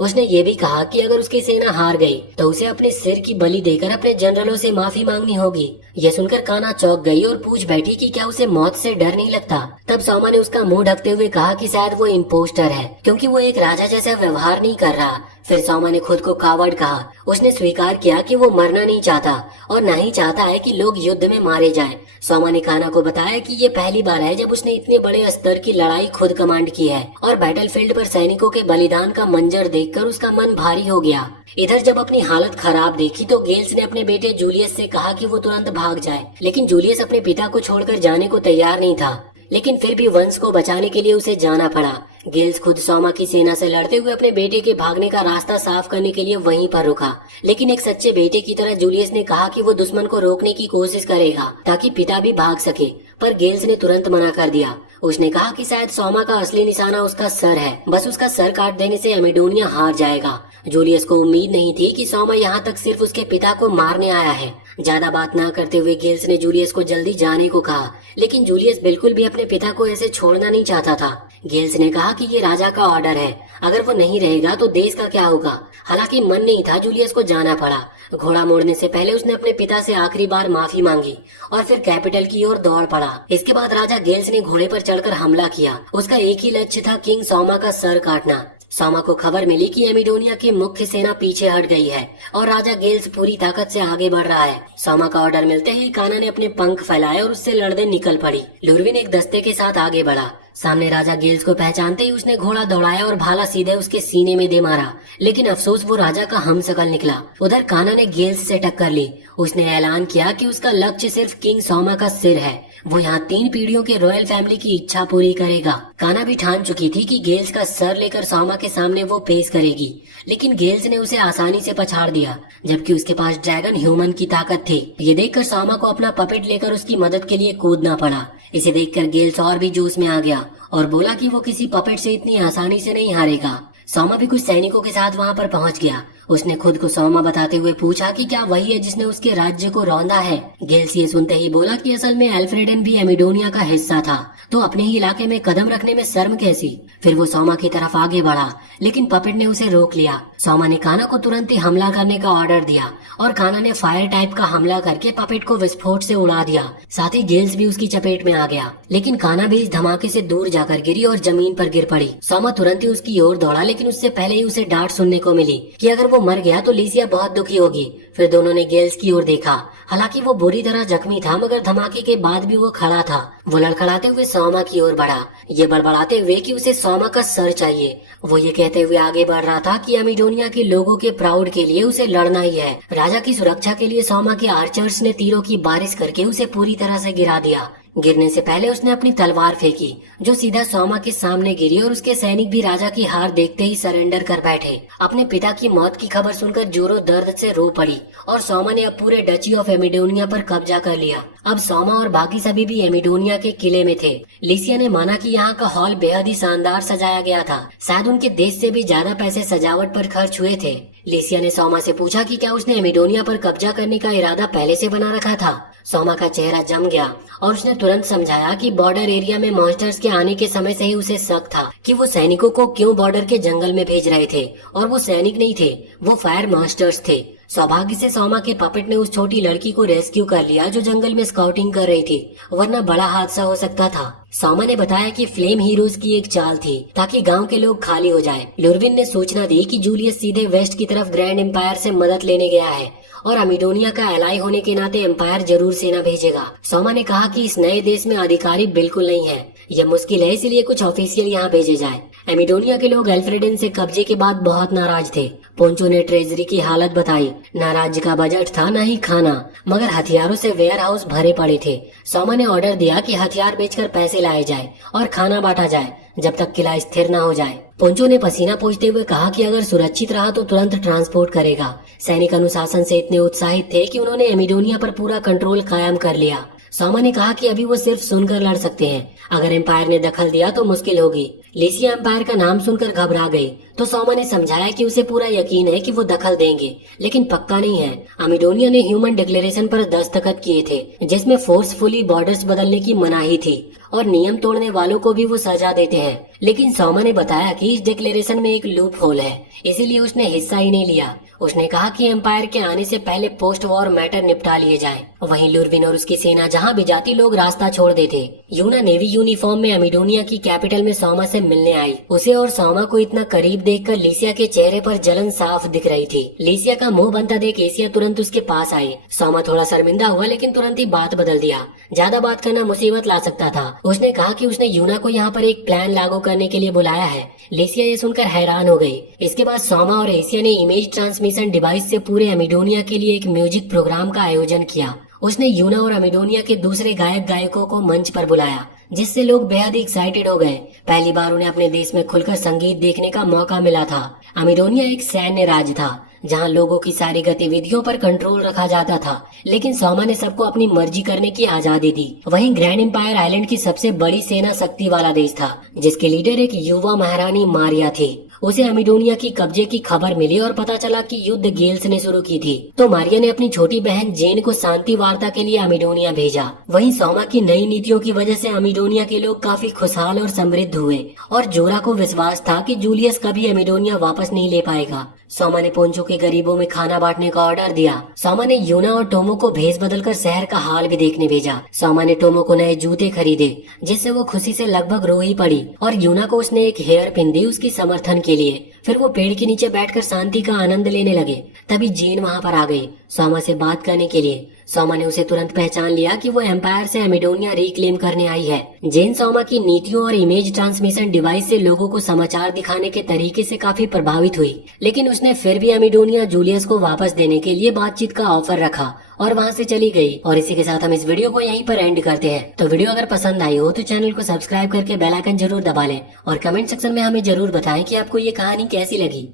उसने ये भी कहा कि अगर उसकी सेना हार गई तो उसे अपने सिर की बलि देकर अपने जनरलों से माफी मांगनी होगी। यह सुनकर काना चौंक गई और पूछ बैठी कि क्या उसे मौत से डर नहीं लगता। तब सोमा ने उसका मुंह ढकते हुए कहा कि शायद वो इम्पोस्टर है, क्योंकि वो एक राजा जैसा व्यवहार नहीं कर रहा। फिर सोमा ने खुद को कावर्ड कहा। उसने स्वीकार किया कि वो मरना नहीं चाहता और न ही चाहता है कि लोग युद्ध में मारे जाएं। सोमा ने काना को बताया कि ये पहली बार है जब उसने इतने बड़े स्तर की लड़ाई खुद कमांड की है और बैटलफील्ड पर सैनिकों के बलिदान का मंजर देखकर उसका मन भारी हो गया। इधर जब अपनी हालत खराब देखी तो गेल्स ने अपने बेटे जूलियस से कहा कि वो तुरंत भाग जाए, लेकिन जूलियस अपने पिता को छोड़कर जाने को तैयार नहीं था। लेकिन फिर भी वंश को बचाने के लिए उसे जाना पड़ा। गेल्स खुद सोमा की सेना से लड़ते हुए अपने बेटे के भागने का रास्ता साफ करने के लिए वहीं पर रुका, लेकिन एक सच्चे बेटे की तरह जूलियस ने कहा कि वो दुश्मन को रोकने की कोशिश करेगा ताकि पिता भी भाग सके, पर गेल्स ने तुरंत मना कर दिया। उसने कहा कि शायद सोमा का असली निशाना उसका सर है, बस उसका सर काट देने से अमिडोनिया हार जाएगा। जूलियस को उम्मीद नहीं थी कि सोमा यहाँ तक सिर्फ उसके पिता को मारने आया है। ज्यादा बात न करते हुए गेल्स ने जूलियस को जल्दी जाने को कहा, लेकिन जूलियस बिल्कुल भी अपने पिता को ऐसे छोड़ना नहीं चाहता था। गेल्स ने कहा कि ये राजा का ऑर्डर है, अगर वो नहीं रहेगा तो देश का क्या होगा। हालांकि मन नहीं था, जूलियस को जाना पड़ा। घोड़ा मोड़ने से पहले उसने अपने पिता से आखिरी बार माफी मांगी और फिर कैपिटल की ओर दौड़ पड़ा। इसके बाद राजा गेल्स ने घोड़े पर चढ़कर हमला किया। उसका एक ही लक्ष्य था, किंग सोमा का सर काटना। सोमा को खबर मिली कि एमिडोनिया की मुख्य सेना पीछे हट गई है और राजा गेल्स पूरी ताकत से आगे बढ़ रहा है। सोमा का ऑर्डर मिलते ही काना ने अपने पंख फैलाए और उससे लड़ने निकल पड़ी। लुरविन एक दस्ते के साथ आगे बढ़ा। सामने राजा गेल्स को पहचानते ही उसने घोड़ा दौड़ाया और भाला सीधे उसके सीने में दे मारा, लेकिन अफसोस वो राजा का हमशक्ल निकला। उधर काना ने गेल्स से टक्कर ली। उसने ऐलान किया कि उसका लक्ष्य सिर्फ किंग सोमा का सिर है। वो यहाँ 3 पीढ़ियों के रॉयल फैमिली की इच्छा पूरी करेगा। काना भी ठान चुकी थी कि गेल्स का सर लेकर सोमा के सामने वो पेश करेगी, लेकिन गेल्स ने उसे आसानी से पछाड़ दिया, जबकि उसके पास ड्रैगन ह्यूमन की ताकत थी। ये देखकर सोमा को अपना पपेट लेकर उसकी मदद के लिए कूदना पड़ा। इसे देखकर गेल्स और भी जोश में आ गया और बोला कि वो किसी पपेट से इतनी आसानी से नहीं हारेगा। सोमा भी कुछ सैनिकों के साथ वहाँ पर पहुँच गया। उसने खुद को सोमा बताते हुए पूछा कि क्या वही है जिसने उसके राज्य को रौंदा है। गेल्स ये सुनते ही बोला कि असल में एल्फ्रेडन भी एमिडोनिया का हिस्सा था, तो अपने ही इलाके में कदम रखने में शर्म कैसी। फिर वो सोमा की तरफ आगे बढ़ा, लेकिन पपेट ने उसे रोक लिया। सोमा ने काना को तुरंत ही हमला करने का ऑर्डर दिया और काना ने फायर टाइप का हमला करके पपेट को विस्फोट से उड़ा दिया। साथ ही गेल्स भी उसकी चपेट में आ गया, लेकिन काना भी इस धमाके से दूर जाकर गिरी और जमीन पर गिर पड़ी। सोमा तुरंत ही उसकी ओर दौड़ा, लेकिन उससे पहले ही उसे डांट सुनने को मिली कि अगर वो मर गया तो लीसिया बहुत दुखी होगी। फिर दोनों ने गेल्स की ओर देखा। हालांकि वो बुरी तरह जख्मी था, मगर धमाके के बाद भी वो खड़ा था। वो लड़खड़ाते हुए सोमा की ओर बढ़ा, ये बड़बड़ाते हुए कि उसे सोमा का सर चाहिए। वो ये कहते हुए आगे बढ़ रहा था कि एमिडोनिया के लोगों के प्राउड के लिए उसे लड़ना ही है। राजा की सुरक्षा के लिए सोमा के आर्चर्स ने तीरों की बारिश करके उसे पूरी तरह से गिरा दिया। गिरने से पहले उसने अपनी तलवार फेंकी जो सीधा सौमा के सामने गिरी और उसके सैनिक भी राजा की हार देखते ही सरेंडर कर बैठे। अपने पिता की मौत की खबर सुनकर जोरो दर्द से रो पड़ी और सौमा ने अब पूरे डची ऑफ एमिडोनिया पर कब्जा कर लिया। अब सौमा और बाकी सभी भी एमिडोनिया के किले में थे। लिसिया ने माना कि यहाँ का हॉल बेहद ही शानदार सजाया गया था, शायद उनके देश से भी ज्यादा पैसे सजावट पर खर्च हुए थे। लिसिया ने सौमा से पूछा कि क्या उसने एमिडोनिया पर कब्जा करने का इरादा पहले से बना रखा था। सौमा का चेहरा जम गया और उसने तुरंत समझाया कि बॉर्डर एरिया में मॉन्स्टर्स के आने के समय से ही उसे शक था कि वो सैनिकों को क्यों बॉर्डर के जंगल में भेज रहे थे, और वो सैनिक नहीं थे, वो फायर मॉन्स्टर्स थे। सौभाग्य से सौमा के पपेट ने उस छोटी लड़की को रेस्क्यू कर लिया जो जंगल में स्काउटिंग कर रही थी, वरना बड़ा हादसा हो सकता था। सौमा ने बताया कि फ्लेम हीरोज की एक चाल थी ताकि गांव के लोग खाली हो जाएं। लुरविन ने सूचना दी कि जूलियस सीधे वेस्ट की तरफ ग्रैंड एम्पायर से मदद लेने गया है और अमिडोनिया का एलाई होने के नाते एम्पायर जरूर सेना भेजेगा। सौमा ने कहा कि इस नए देश में अधिकारी बिल्कुल नहीं है, यह मुश्किल है, इसलिए कुछ ऑफिशियल यहाँ भेजे जाए। एमिडोनिया के लोग एल्फ्रेडन से कब्जे के बाद बहुत नाराज थे। पोंचो ने ट्रेजरी की हालत बताई, न राज्य का बजट था न ही खाना, मगर हथियारों से वेयर हाउस भरे पड़े थे। सौमा ने ऑर्डर दिया कि हथियार बेचकर पैसे लाए जाए और खाना बांटा जाए जब तक किला स्थिर न हो जाए। पोंचो ने पसीना पोंछते हुए कहा कि अगर सुरक्षित रहा तो तुरंत ट्रांसपोर्ट करेगा। सैनिक अनुशासन से इतने उत्साहित थे कि उन्होंने एमिडोनिया पर पूरा कंट्रोल कायम कर लिया। सौमा ने कहा कि अभी वो सिर्फ सुनकर लड़ सकते हैं, अगर एम्पायर ने दखल दिया तो मुश्किल होगी। लिसिया एम्पायर का नाम सुनकर घबरा गई तो सौमा ने समझाया कि उसे पूरा यकीन है कि वो दखल देंगे, लेकिन पक्का नहीं है। अमिडोनिया ने ह्यूमन डिक्लेरेशन पर दस्तखत किए थे जिसमें फोर्सफुली बॉर्डर्स बदलने की मनाही थी और नियम तोड़ने वालों को भी वो सजा देते हैं। लेकिन सौमा ने बताया कि इस डिक्लेरेशन में एक लूप होल है, इसीलिए उसने हिस्सा ही नहीं लिया। उसने कहा कि एम्पायर के आने से पहले पोस्ट वॉर मैटर निपटा लिए जाएं। वहीं लुरविन और उसकी सेना जहां भी जाती लोग रास्ता छोड़ देते। यूना नेवी यूनिफॉर्म में अमिडोनिया की कैपिटल में सौमा से मिलने आई। उसे और सौमा को इतना करीब देखकर लिसिया के चेहरे पर जलन साफ दिख रही थी। लिसिया का मुंह बनता देख एशिया तुरंत उसके पास आई। सौमा थोड़ा शर्मिंदा हुआ लेकिन तुरंत ही बात बदल दिया, ज्यादा बात करना मुसीबत ला सकता था। उसने कहा कि उसने यूना को यहाँ पर एक प्लान लागू करने के लिए बुलाया है। लिसिया ये सुनकर हैरान हो गई। इसके बाद सौमा और एशिया ने इमेज ट्रांसमिशन डिवाइस से पूरे अमिडोनिया के लिए एक म्यूजिक प्रोग्राम का आयोजन किया। उसने यूना और अमिडोनिया के दूसरे गायकों को मंच पर बुलाया, जिससे लोग बेहद एक्साइटेड हो गए। पहली बार उन्हें अपने देश में खुलकर संगीत देखने का मौका मिला था। अमिडोनिया एक सैन्य राज्य था जहां लोगों की सारी गतिविधियों पर कंट्रोल रखा जाता था, लेकिन सौमा ने सबको अपनी मर्जी करने की आजादी दी। वहीं ग्रैंड एम्पायर आइलैंड की सबसे बड़ी सेना शक्ति वाला देश था, जिसके लीडर एक युवा महारानी मारिया थी। उसे अमिडोनिया की कब्जे की खबर मिली और पता चला कि युद्ध गेल्स ने शुरू की थी, तो मारिया ने अपनी छोटी बहन जेन को शांति वार्ता के लिए अमिडोनिया भेजा। वहीं सौमा की नई नीतियों की वजह से अमिडोनिया के लोग काफी खुशहाल और समृद्ध हुए और जोरा को विश्वास था कि जूलियस कभी अमिडोनिया वापस नहीं ले पाएगा। सौमा ने पोंचो के गरीबों में खाना बांटने का ऑर्डर दिया। सौमा ने यूना और टोमो को भेस बदलकर शहर का हाल भी देखने भेजा। सौमा ने टोमो को नए जूते खरीदे जिससे वो खुशी से लगभग रो ही पड़ी, और यूना को उसने एक हेयर पिन दी उसकी समर्थन के लिए। फिर वो पेड़ के नीचे बैठकर शांति का आनंद लेने लगे। तभी जीन वहाँ पर आ गई सौमा से बात करने के लिए। सौमा ने उसे तुरंत पहचान लिया कि वो एम्पायर से अमिडोनिया रिक्लेम करने आई है। जेन सौमा की नीतियों और इमेज ट्रांसमिशन डिवाइस से लोगों को समाचार दिखाने के तरीके से काफी प्रभावित हुई, लेकिन उसने फिर भी अमिडोनिया जूलियस को वापस देने के लिए बातचीत का ऑफर रखा और वहाँ से चली गई। और इसी के साथ हम इस वीडियो को यहीं पर एंड करते हैं। तो वीडियो अगर पसंद आई हो तो चैनल को सब्सक्राइब करके बेल आइकन जरूर दबा लें और कमेंट सेक्शन में हमें जरूर बताएं कि आपको ये कहानी कैसी लगी।